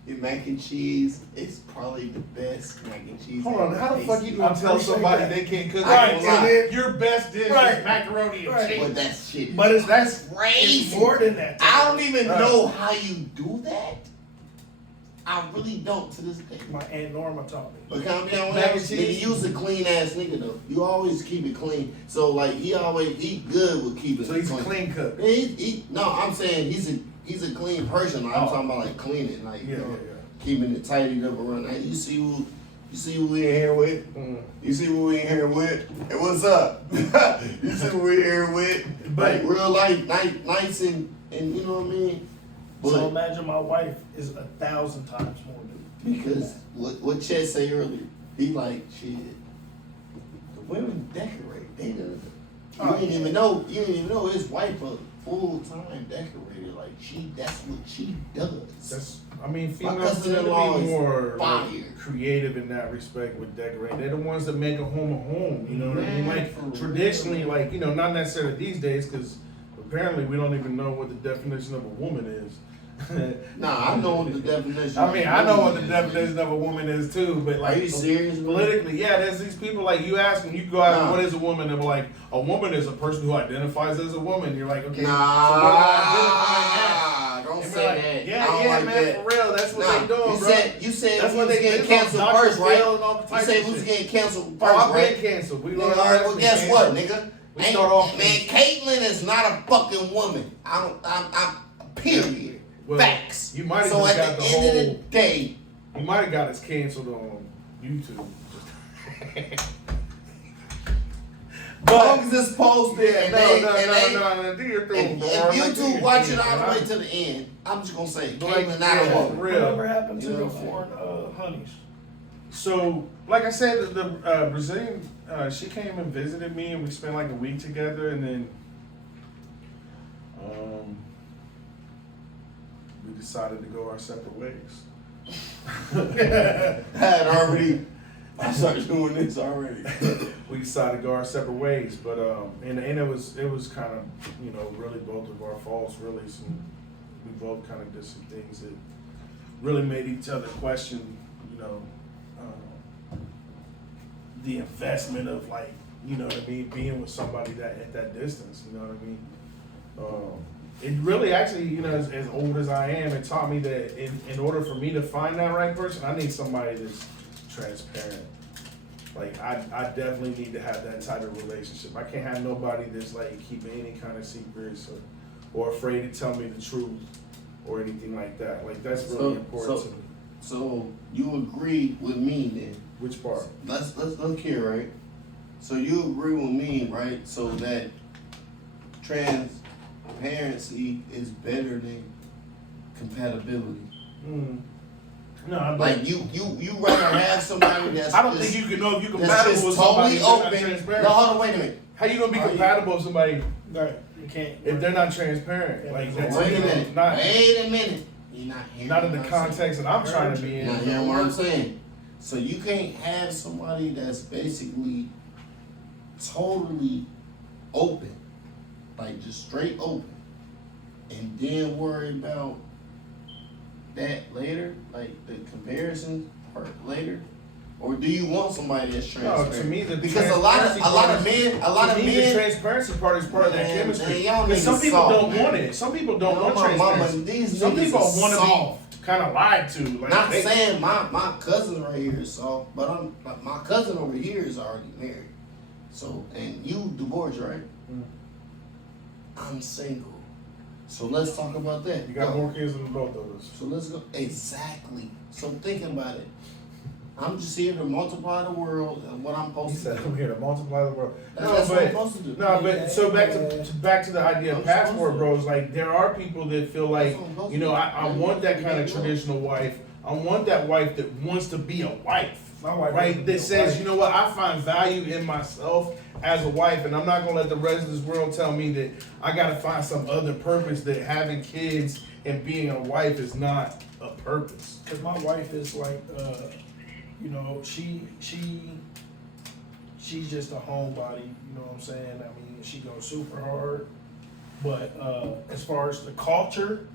Your mac and cheese is probably the best mac and cheese. Hold on, how the fuck you I gonna tell appreciate somebody that. they can't cook? Right, ain't gonna lie. and then- Your best dish Right. is macaroni and Right. cheese. But that shit. But it's that's It's crazy. more than that. I don't even Right. know how you do that. I really don't to this day. My Aunt Norma taught me. But calm down, Mac and nigga, cheese? you's a clean ass nigga though. You always keep it clean. So like he good with keeping So it he's a clean. clean cook. No, I'm saying he's a clean person. I'm talking about like cleaning, like Yeah, you know, yeah, keeping it tidied up around. Like, you see who we in here with? yeah. You see who we in here with? Hey, what's up? You see who we in here with? Like real life, nice and you know what I mean? So But imagine my wife is 1,000 times more than because what Chet say earlier, he like shit. The women decorate. They done. You didn't even know his wife a full-time decorator. Like that's what she does. Females tend to cousin-in-law be is more fire. creative in that respect with decorating. They're the ones that make a home. You know what I mean? Man, Like for traditionally, real. like not necessarily these days, because apparently we don't even know what the definition of a woman is. Nah, I know what the definition. I know what the definition of a woman is too, but like Are you serious? politically, yeah, there's these people like you ask them, you go out, Nah. what is a woman? They're like, a woman is a person who identifies as a woman. You're like, okay, Nah, so what do I identify as? don't And say we're like, that. yeah, I don't yeah, like man, that. for real, that's what they doing, you bro. said That's we what was they getting did. canceled Dr. first, right? Phil and all You types said of we was shit. getting canceled Oh, first, I've right? been canceled. We Nigga, learned all right, that well, from guess canceled. what, nigga? We start off. Man, Caitlyn is not a fucking woman. I'm period. Well, Facts. you might have So just at got the the end of the whole. day, You might have got us canceled on YouTube. as long as it's posted and they, no. Do your thing, if YouTube watch it all the way to the end, I'm just gonna say Like, Caitlyn not a yeah. woman. Real. Whatever happened to You know the what I'm saying? foreign honeys? So, like I said, the Brazilian, she came and visited me, and we spent like a week together, and then we decided to go our separate ways. I started doing this already. We decided to go our separate ways, but and it was kind of really both of our faults. Really, we both kind of did some things that really made each other question, the investment of like, being with somebody that at that distance. You know what I mean? It really actually, as old as I am, it taught me that in order for me to find that right person, I need somebody that's transparent. Like I definitely need to have that type of relationship. I can't have nobody that's like keeping any kind of secrets or afraid to tell me the truth or anything like that. Like that's really important to me. So you agree with me then? Which part? Let's look here, right? So you agree with me, right? So that transparency is better than compatibility. No, Like you rather have somebody that's. I don't think you can know if you're that's compatible just with somebody totally that's not open. transparent. No, hold on, wait a minute. How you gonna be compatible with somebody right, you can't. if they're not transparent? Yeah, Like wait that's Wait a minute. not Wait a minute. You're not hearing not in what the I'm saying. context that I'm trying to be You're not in. hearing what I'm saying. So you can't have somebody that's basically totally open, like just straight open, and then worry about that later, like the comparison part later. Or do you want somebody that's No, transparent? to me, the because a lot of men, the transparency part is part of that Man, chemistry. y'all Because some niggas people soft, don't man. want it. Some people don't No, want my mama, transparency. these Some niggas people is want to soft. be kind of lied to. Like Not they, saying my cousin right here is soft, but I'm like my cousin over here is already married. So and you divorced, right? I'm single. So let's talk about that. you got more kids than both of us. So let's go. Exactly. So think about it. I'm just here to multiply the world and what I'm He supposed to said, do. "I'm here to multiply the world." That's what I'm supposed to do. No, but so back to the idea of I'm passport supposed to. bros. Like there are people that feel like, That's what I'm supposed you know, to I do. want that kind of Yeah. traditional wife. I want that wife that wants to be a wife. My wife Right? wants to be That a says, wife. you know what, I find value in myself as a wife, and I'm not gonna let the rest of this world tell me that I gotta find some other purpose, that having kids and being a wife is not a purpose. Cause my wife is like, you know, she's just a homebody. You know what I'm saying? I mean, she goes super hard, but as far as the culture,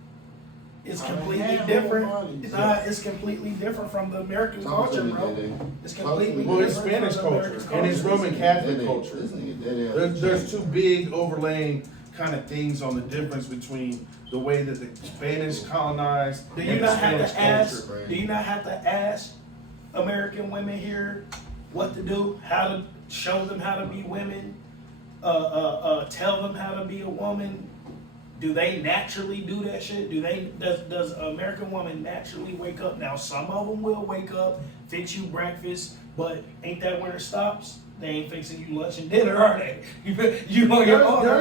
it's I completely have different. homebodies. It's completely different from the American Talk to culture, me, bro. DaeDae. It's Talk to completely me. Well, it's different Spanish from the culture, American and it's culture. Roman Catholic DaeDae, culture. this nigga DaeDae. There's two big overlaying kind of things on the difference between the way that the Spanish colonized Do and you the not have Spanish to ask? culture. Do you not have to ask American women here what to do, how to show them how to be women, tell them how to be a woman? Do they naturally do that shit? Does an American woman naturally wake up? Now some of them will wake up, fix you breakfast, but ain't that where it stops? They ain't fixing you lunch and dinner, are they? You on your own. There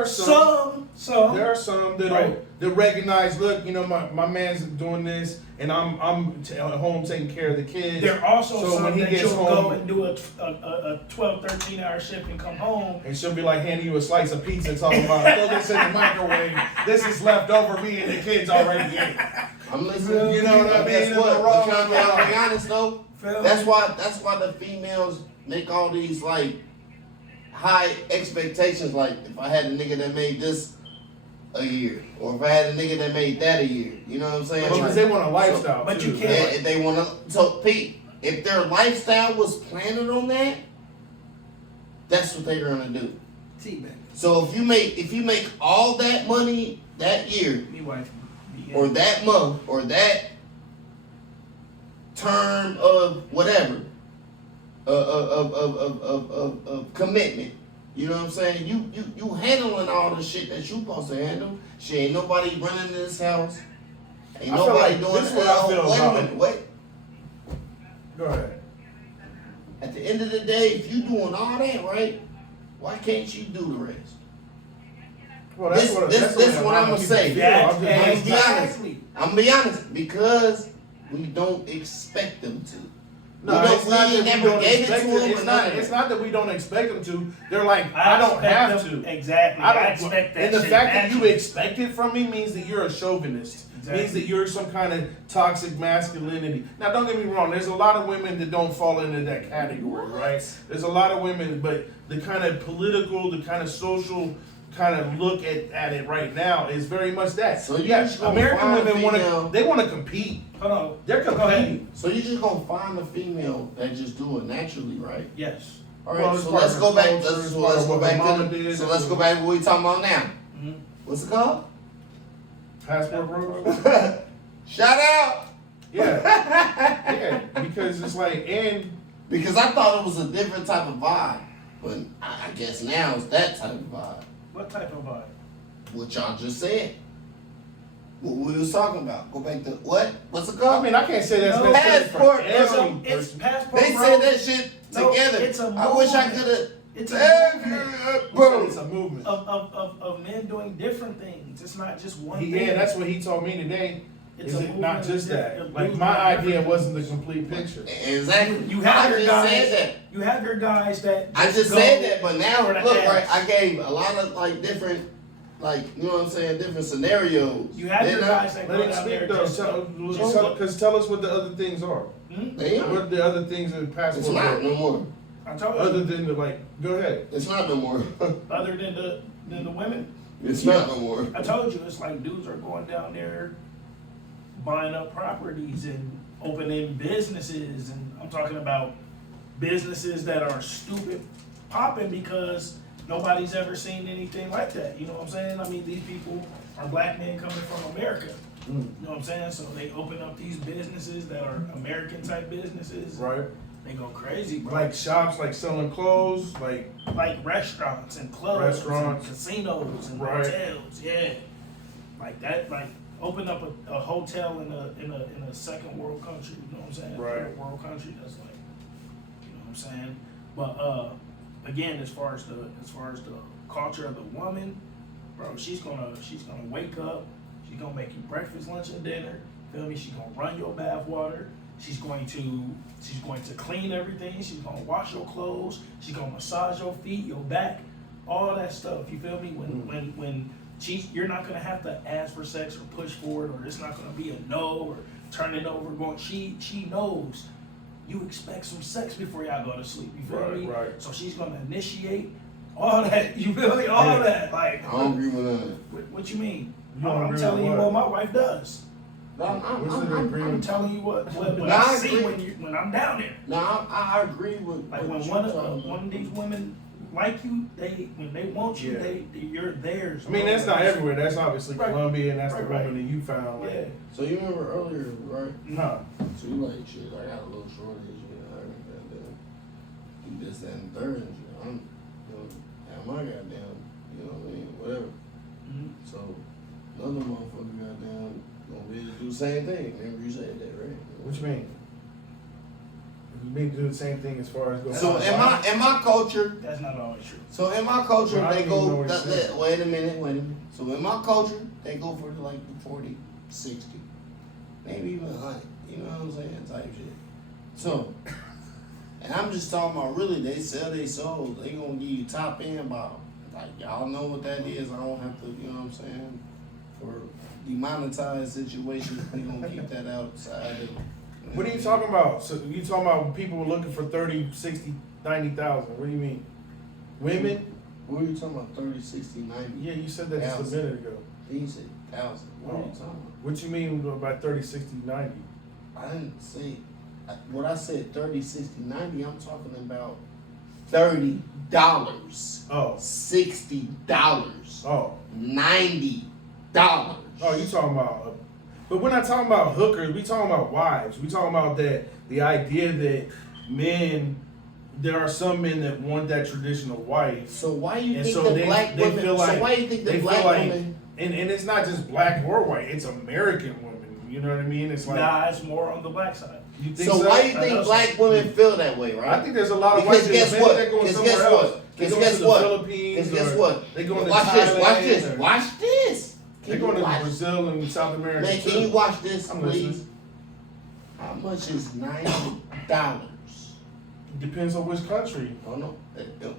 are some Some. that Right. that recognize, look, you know, my man's doing this, and I'm at home taking care of the kids. There are also So some when he that gets you'll home- go and do a 12, 13 hour shift and come home. And she'll be like handing you a slice of pizza and talking about, throw this in the microwave. This is left over, me and the kids already ate. I'm listening. You know what I mean? Guess In what? the wrong But can I be line. honest though? Feel That's me? why the females make all these like high expectations. Like if I had a nigga that made this a year, or if I had a nigga that made that a year, you know what I'm saying? Because they want a lifestyle but too. you can't- If they want to, so Pete, if their lifestyle was planted on that, that's what they're gonna do. T-back. So if you make all that money that year, Me wife. or that month, or that term of whatever, of commitment. You know what I'm saying? You handling all the shit that you supposed to handle. Shit, ain't nobody running this house. Ain't I feel nobody like doing this is what I feel wait about a it. minute, wait. Go ahead. At the end of the day, if you doing all that right, why can't you do the rest? Well, This what what a lot I'ma of people say. feel. I'm just- Let's be honest. Exactly. I'm gonna be honest, because we don't expect them to. No, We it's not that we never don't gave it expect to it. them. It's or not. nothing. It's not that we don't expect them to. They're like, I don't have expect them- to. Exactly. I don't expect that And the shit fact that you naturally. expect it from me means that you're a chauvinist. Exactly. Means that you're some kind of toxic masculinity. Now, don't get me wrong. There's a lot of women that don't fall into that category, right? There's a lot of women, but the kind of political, the kind of social kind of look at it right now is very much that. So you yeah, just gonna American find a women want female- to. They want to compete. Hold on. They're Go ahead. competing. So you just gonna find a female that just do it naturally, right? Yes. All right. Well, it's so part let's of go her back. culture, Let's it's so part let's of go what back her mama to. did. So let's go back to what we talking about now. Mhm. What's it called? Passport bro. Shout out. Yeah. Yeah. Because it's like, and Because I thought it was a different type of vibe, but I guess now it's that type of vibe. What type of vibe? What y'all just said. What we was talking about. Go back to what? What's it I called? mean, I can't say that's No. necessary for Passport, every It's person. passport. They bro. said that shit No, together. it's a I wish I movement. could have. It's a movement bro. It's a movement. of men doing different things. It's not just one thing. Yeah, that's what he told me today. It's Is a it not movement just of that? different- Like of my dudes idea doing wasn't the different complete picture. Exactly. You have I your just guys. said that. You have your guys that. I just go said that, but now for the look, ass. right? I gave a lot of like different, like you know what I'm saying, different scenarios. You have your Then I- guys that Let go him down speak there. though. Because tell us what the other things are. They What are are. the other things that It's passport not are? no more. I told Other you. than the like, go ahead. It's not no more. Other than the women. It's not no more. I told you, it's like dudes are going down there buying up properties and opening businesses, and I'm talking about businesses that are stupid popping because nobody's ever seen anything like that. You know what I'm saying? I mean, these people are black men coming from America. You know what I'm saying? So they open up these businesses that are American type businesses. Right. They go crazy, bro. Like shops, like selling clothes, like Like restaurants and clubs Restaurants. and casinos and Right. hotels, yeah. Like that, like open up a hotel in a second world country, you know what I'm saying? Right. Third world country, that's like, you know what I'm saying? But again, as far as the culture of the woman, bro, she's gonna wake up, she's gonna make you breakfast, lunch, and dinner. Feel me? She's gonna run your bath water. She's going to clean everything. She's gonna wash your clothes. She's gonna massage your feet, your back, all that stuff. You feel me? When you're not gonna have to ask for sex or push for it, or it's not gonna be a no or turn it over. She knows you expect some sex before y'all go to sleep. You feel me? Right. So she's gonna initiate all that. You feel me? All that. Like, I don't agree with that. what you mean? You don't I'm agree telling with you what? what my wife does. I'm telling you what Nah, I I see agree. when I'm down there. No, I agree with Like what when you're one talking of these women like you, when they want you, Yeah. you're theirs. I mean, that's not everywhere. That's obviously Right. Colombia, and that's the Right. woman that you found. Like, Yeah. So you remember earlier, right? no. So you like shit. I got a little shortage. You know, I got do this, that, and third. And shit. I'm, have my goddamn, you know what I mean, whatever. Mhm. So another motherfucker goddamn gonna be able to do the same thing. Remember you said that, right? What you mean? You mean to do the same thing as far as going? So in my culture, That's not always true. so in my culture Well, I they don't even know go. what you're saying. Wait a minute. So in my culture they go for like 40, 60, maybe even 100. You know what I'm saying? Type shit. So, and I'm just talking about really they sell their souls. They gonna give you top end bottom. Like y'all know what that is. I don't have to. You know what I'm saying? For demonetized situations, they gonna keep that outside of. What are you talking about? So you talking about people looking for 30, 60, 90,000? What do you mean? Women? What are you talking about? 30, 60, 90? Yeah, you said that just a Thousand. minute ago. He said 1,000. What are you talking about? What you mean by 30, 60, 90? I didn't say, what I said 30, 60, 90, I'm talking about $30, Oh. $60, Oh. $90. Oh, you talking about, but we're not talking about hookers. We talking about wives. We talking about the idea that men, there are some men that want that traditional wife. So why you And think so the they- black they women, feel so like- why you think the they black feel like, women, and it's not just black or white. It's American women. You know what I mean? It's like, Nah, it's more on the black side. you think so why you I think know black women feel that way, right? I think there's a lot of Because white guess people what? that going Because somewhere guess else. what? They Because going guess to the what? Philippines. Because guess or what? They going to Watch this, Thailand watch this, or- watch this. They Can going you to watch- Brazil and South America. Man, too. can you watch this, I'm please? listening. How much is $90? Depends on which country. Oh no,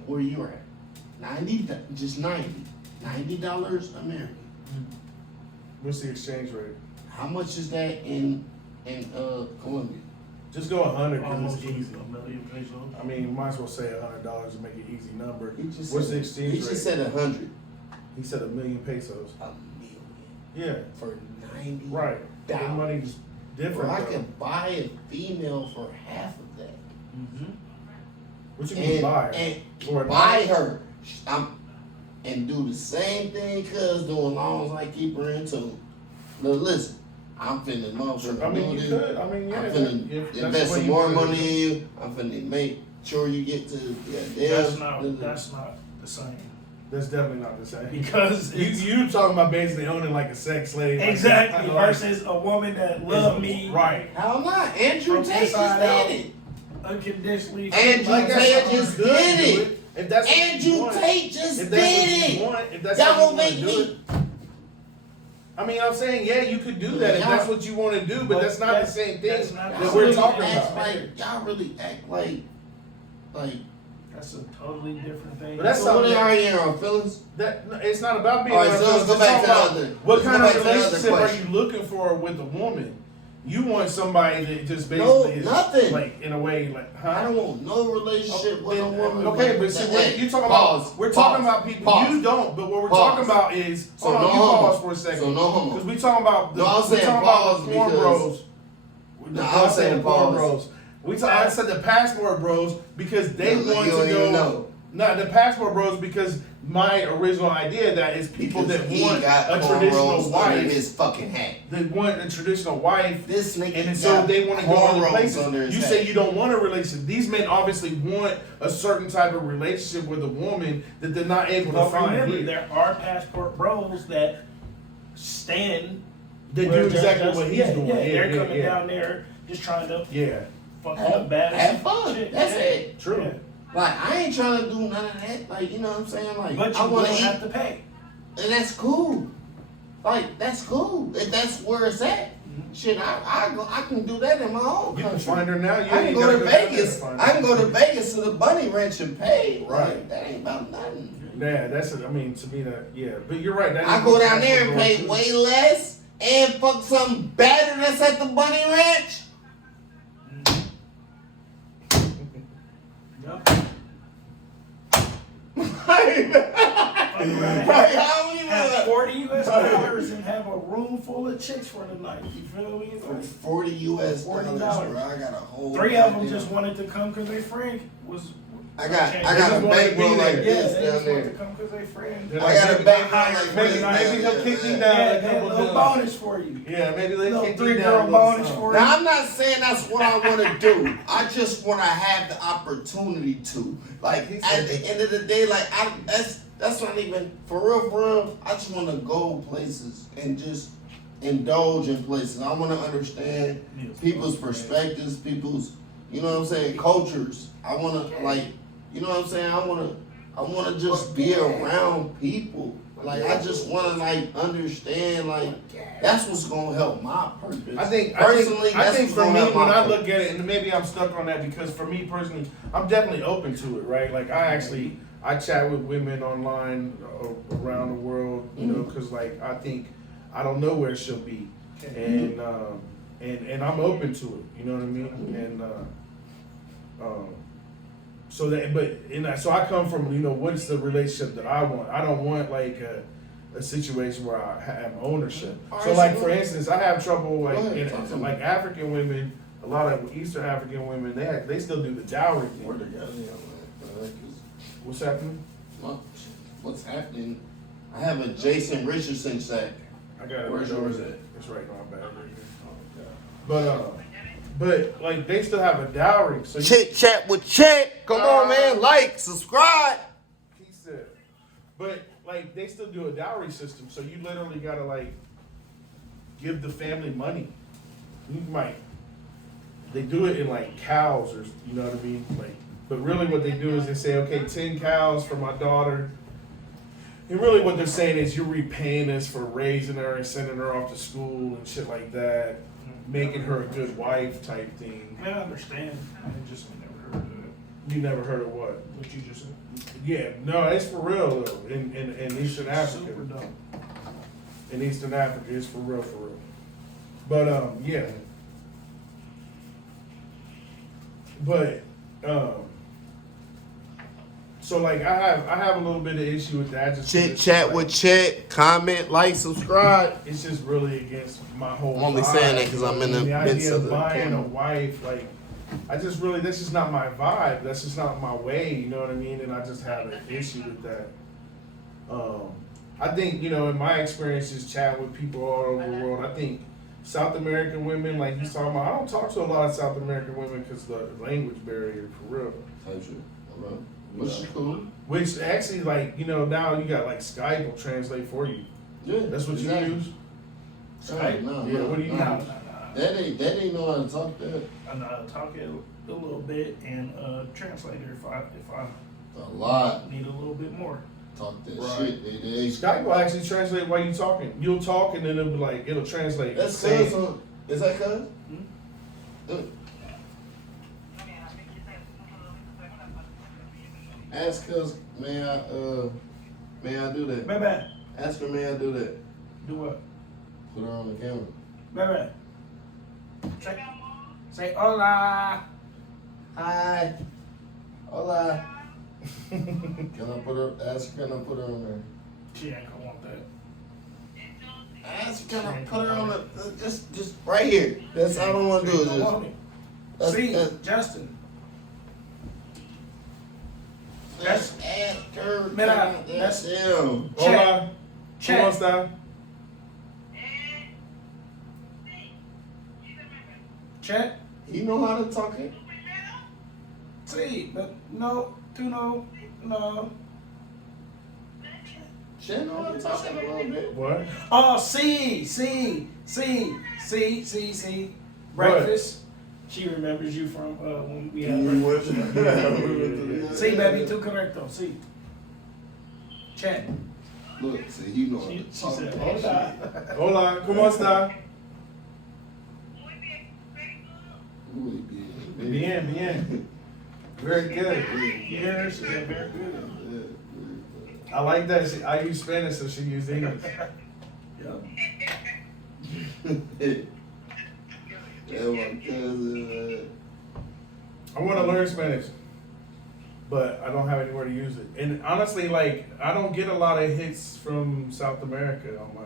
where you at? 90, just 90. $90 American. What's the exchange rate? How much is that in Colombia? Just go 100 Almost because it's easy. $1 million pesos. I mean, you might as well say $100 to make it easy number. He just What's said, the exchange he rate? just said 100. He said 1,000,000 pesos. $1 million Yeah, for 90. right. That money's Bro, different. I though. can buy a female for half of that. Mm-hmm. What you mean buy her? And For a buy night? her. And do the same thing cuz doing long as I keep her in tune. Look, listen, I'm finna motherfucker I mean, do you this. could. I mean, yeah. I'm if finna that's invest the way some you more wanna do money it. in you. I'm finna make sure you get to That's not the same. That's definitely not the same. Because it's- you talking about basically owning like a sex slave. like Exactly. that. Like, Versus a woman that loved me Right. How not? Andrew From Tate just inside out. did it. unconditionally. And Like, that's Tate something just good did to it. If that's what Andrew want, Tate just if did that's what it. you want, if that's Y'all how you gonna want make to do me. it. I mean, I'm saying, yeah, you could do that if Y'all- that's what you want to do, but that's not the same thing that's not that the we're same. talking act about. like y'all really act like That's a totally different thing. But that's so what something are you on feelings? that it's not about being. All right, so let's go back to the other. What let's kind go of back to the other relationship are question. you looking for with a woman? You want somebody that just No, basically is nothing. like in a way like, huh? I don't want no relationship with a woman. Okay, but see, Hey, you talking pause, about we're pause, talking about people pause, you don't, but what we're pause. talking about is So hold on, no you homo. pause for a second. So no homo. Because we talking about No, I'm saying pause the porn because- bros. No, I'm saying porn pause. bros. I said the passport bros because they No, want you to don't even go. know. No, the passport bros because my original idea of that is people Because that he want got a traditional cornrows under wife. his fucking hat. They want a traditional wife. This nigga And got so they want to go other cornrows places. under his You hat. say you don't want a relationship. These men obviously want a certain type of relationship with a woman that they're not able to But find remember, here. there are passport bros that stand. They do where exactly just- what he's doing. Yeah, Yeah, they're yeah, coming yeah. down there just trying to Yeah, fuck Have- up bad have fun. shit. That's Yeah. it. true. Yeah. Like, I ain't trying to do none of that. Like, you know what I'm saying? Like, But I you want don't to eat. have to pay. And that's cool. Like, that's cool. If that's where it's at. Shit, I can do that in my own You can country. find her now. You I can ain't go gotta to down there Vegas. find I her. can go to Vegas to the bunny ranch and pay. Right. Like, that ain't about nothing. Yeah, that's. I mean, to me, that yeah. But you're right. That I is go what down there and passport pay bros do. way less and fuck some batter that's at the bunny ranch. Yup. Like, I don't even Have 40 US dollars and have a room full of chicks for the night. You feel me? For Like, 40 US dollars, $40. bro. I got a whole. 3 of them goddamn- just wanted to come because their friend was. I got They a just wanted to bankroll be like there. Yeah, this they down just wanted there. to come because their friend. They're I like, got a maybe- bankroll like maybe, this. maybe he'll kick me down. Yeah, a they had a couple little bills. bonus for you. Yeah, maybe they Little kick me 3 down. girl a little bonus something. for you. Now, I'm not saying that's what I want to do. I just want to have the opportunity to. Like, at the end of the day, like, that's not even, for real, I just want to go places and just indulge in places. I want to understand people's perspectives, people's, you know what I'm saying, cultures. I want to, like, you know what I'm saying? I want to just be around people. Like, I just want to, like, understand, like, that's what's going to help my purpose. I think Personally, I that's think what's for gonna me, help when my I purpose. look at it, and maybe I'm stuck on that because for me personally, I'm definitely open to it, right? Like I chat with women online around the world, you know, because like I don't know where she'll be, and I'm open to it, you know what I mean? And so I come from, you know, what's the relationship that I want? I don't want like a situation where I have ownership. All So right, like so for instance, I have trouble like Go ahead, in, talk to me. like African women, a lot of Eastern African women, they still do the dowry Where thing. the goddamn, What's happening? what's happening? I have a Jason Richardson sack. I got it. Where's right yours over at? there. It's right on back right here. But like they still have a dowry. So Chit chat with Chet. Come on, man. Like, subscribe. He said, but like they still do a dowry system. So you literally gotta like give the family money. You might. They do it in like cows or you know what I mean, like. But really what they do is they say, okay, 10 cows for my daughter. And really what they're saying is you're repaying us for raising her and sending her off to school and shit like that, making her a good wife type thing. I understand. I just never heard of it. You never heard of what? What you just said. Yeah, no, it's for real though. In Eastern Africa. Super dumb. In Eastern Africa, it's for real, for real. But yeah. But so like I have a little bit of issue with that. Just Chit chat with Chet. Comment, like, subscribe. It's just really against my whole. I'm only vibe, saying that 'cause I'm in the idea midst of of the buying camera. a wife. Like, that's just not my vibe. That's just not my way. You know what I mean? And I just have an issue with that. I think in my experiences chatting with people all over the world, I think South American women, like he's talking about, I don't talk to a lot of South American women because the language barrier, for real. Which is cool. Which actually, like, now you got like Skype will translate for you. Yeah, That's what exactly. you use? Skype? No, Yeah, what do you No, use? no. That ain't know how to talk that. I know how to talk it a little bit and translator if I A lot. Need a little bit more. Talk that Right. shit. They Skype will actually translate while you talking. You'll talk and then it'll be like it'll translate. That's Say- cuz. Is that cuz? Ask cuz, may I do that? Baby, Ask her, may I do that? do what? Put her on the camera. Baby. Say hola. Hi. Hola. Can I put her, ask her, can I put her on there? She ain't gonna want that. Ask her, can I put her on the, just right here. That's all I don't want to do is Don't want just. it. See, that's- Justin. That's ask her. Mira, That's that's- him. Hola. Check. ¿Cómo está? Check. He know how to talk it. See, but no, no. She know how to talk it a little bit. What? Oh, see. Breakfast. She remembers you from when we had breakfast. See, baby, tu correcto. See. Check. Look, see, he know how She to talk said, that hola. shit. Hola. ¿Cómo está? Muy bien. Bien. Very good. You hear her? She said, very good. I like that. I use Spanish, so she used English. Yep. Yeah, my cousin. I want to learn Spanish, but I don't have anywhere to use it. And honestly, like I don't get a lot of hits from South America on my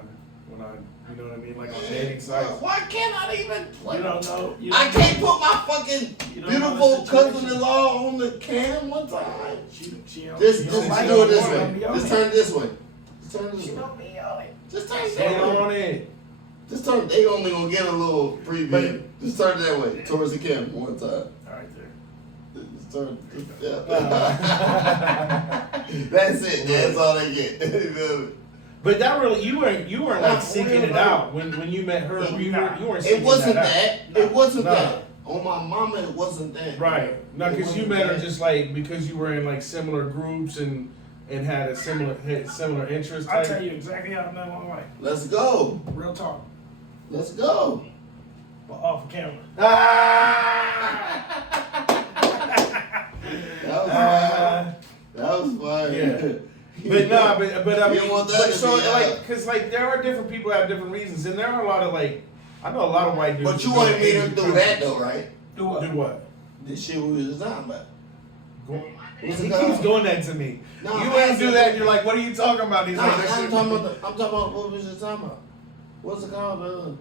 when I, you know what I mean, like on dating sites. Why can't I even play? You don't know. I can't put my fucking You don't know the beautiful situation. cousin-in-law on the cam one time. She don't, Just she do don't it this wanna way. be on Just it. turn it this way. Just turn it this She way. don't be on it. Just turn it Stay that way. on it. Just turn. They only gonna get a little preview. Just turn it that way towards the camera one time. All right there. Just turn. Yeah. That's it. That's all they get. You feel me? But that really, you weren't like seeking it out when you met her. You weren't seeking It wasn't that. that. It wasn't Nah. that. On my mama, it wasn't that. Right. No, It because you wasn't met her that. just like because you were in like similar groups and had a similar interests. I'll tell you exactly how I met my wife. Let's go. Real talk. Let's go. But off camera. That was fire. That was fire. Yeah. But nah, but I You mean, want that to so be like, out. cause like there are different people that have different reasons, and there are a lot of like, I know a lot of white dudes. But you who want go to meet her Asian through that though, right? Do what? Do what? This shit we was talking about. Go, What's he it keeps called? doing that to me. No, you I'm wouldn't do asking- that. You're like, what are you talking about? He's Nah, like, that I'm shit- talking about what we was just talking about. What's it called?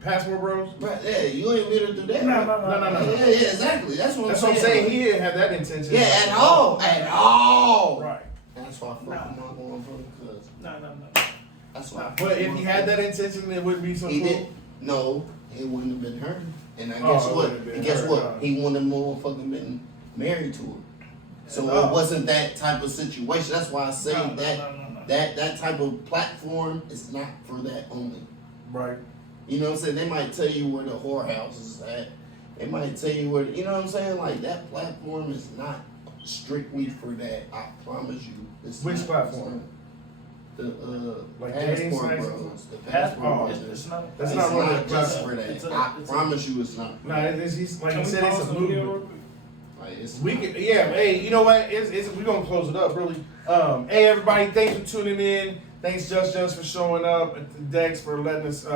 Passport Bros. Yeah, you ain't meet her through that. No, right? No. Yeah, exactly. That's what That's I'm what I'm saying. He didn't have that intention. Yeah, at all. At all. Right. That's why I fuck with my going for because No. that's why. I fuck But with if my he had that cousin. intention, it would be so He cool. did. No, it wouldn't have been her. And I Oh, guess it what? wouldn't have been And guess her, what? no. He wouldn't have motherfucking been married to her. So Oh. it wasn't that type of situation. That's why I say No. that type of platform is not for that only. Right. You know what I'm saying? They might tell you where the whorehouse is at. They might tell you where, you know what I'm saying? Like that platform is not strictly for that. I promise you. It's Which not. platform? The Like dating passport sites? bros. The Oh, passport bros. it's not. That's It's not really a just platform. for that. It's a- I it's a- promise you, it's not. No, he's like Can you we said, it's pause a the video real movement. quick? Like, it's We not. can, yeah. Hey, you know what? It's we gonna close it up, really. Hey, everybody, thanks for tuning in. Thanks, JusJus, for showing up. And Dex for letting us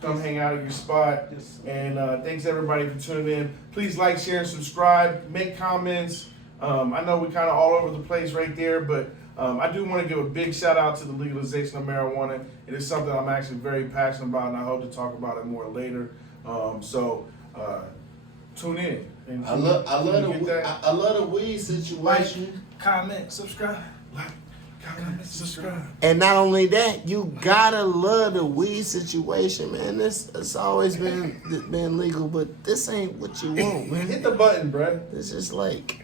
come hang out at your spot. Yes. And thanks everybody for tuning in. Please like, share, and subscribe. Make comments. I know we kind of all over the place right there, but I do want to give a big shout out to the legalization of marijuana. It is something I'm actually very passionate about, and I hope to talk about it more later. So tune in. And I love get that. I love the weed situation. Comment, subscribe. Like, comment, subscribe. And not only that, you gotta love the weed situation, man. It's always been legal, but this ain't what you want, man. Hit the button, bruh. It's just like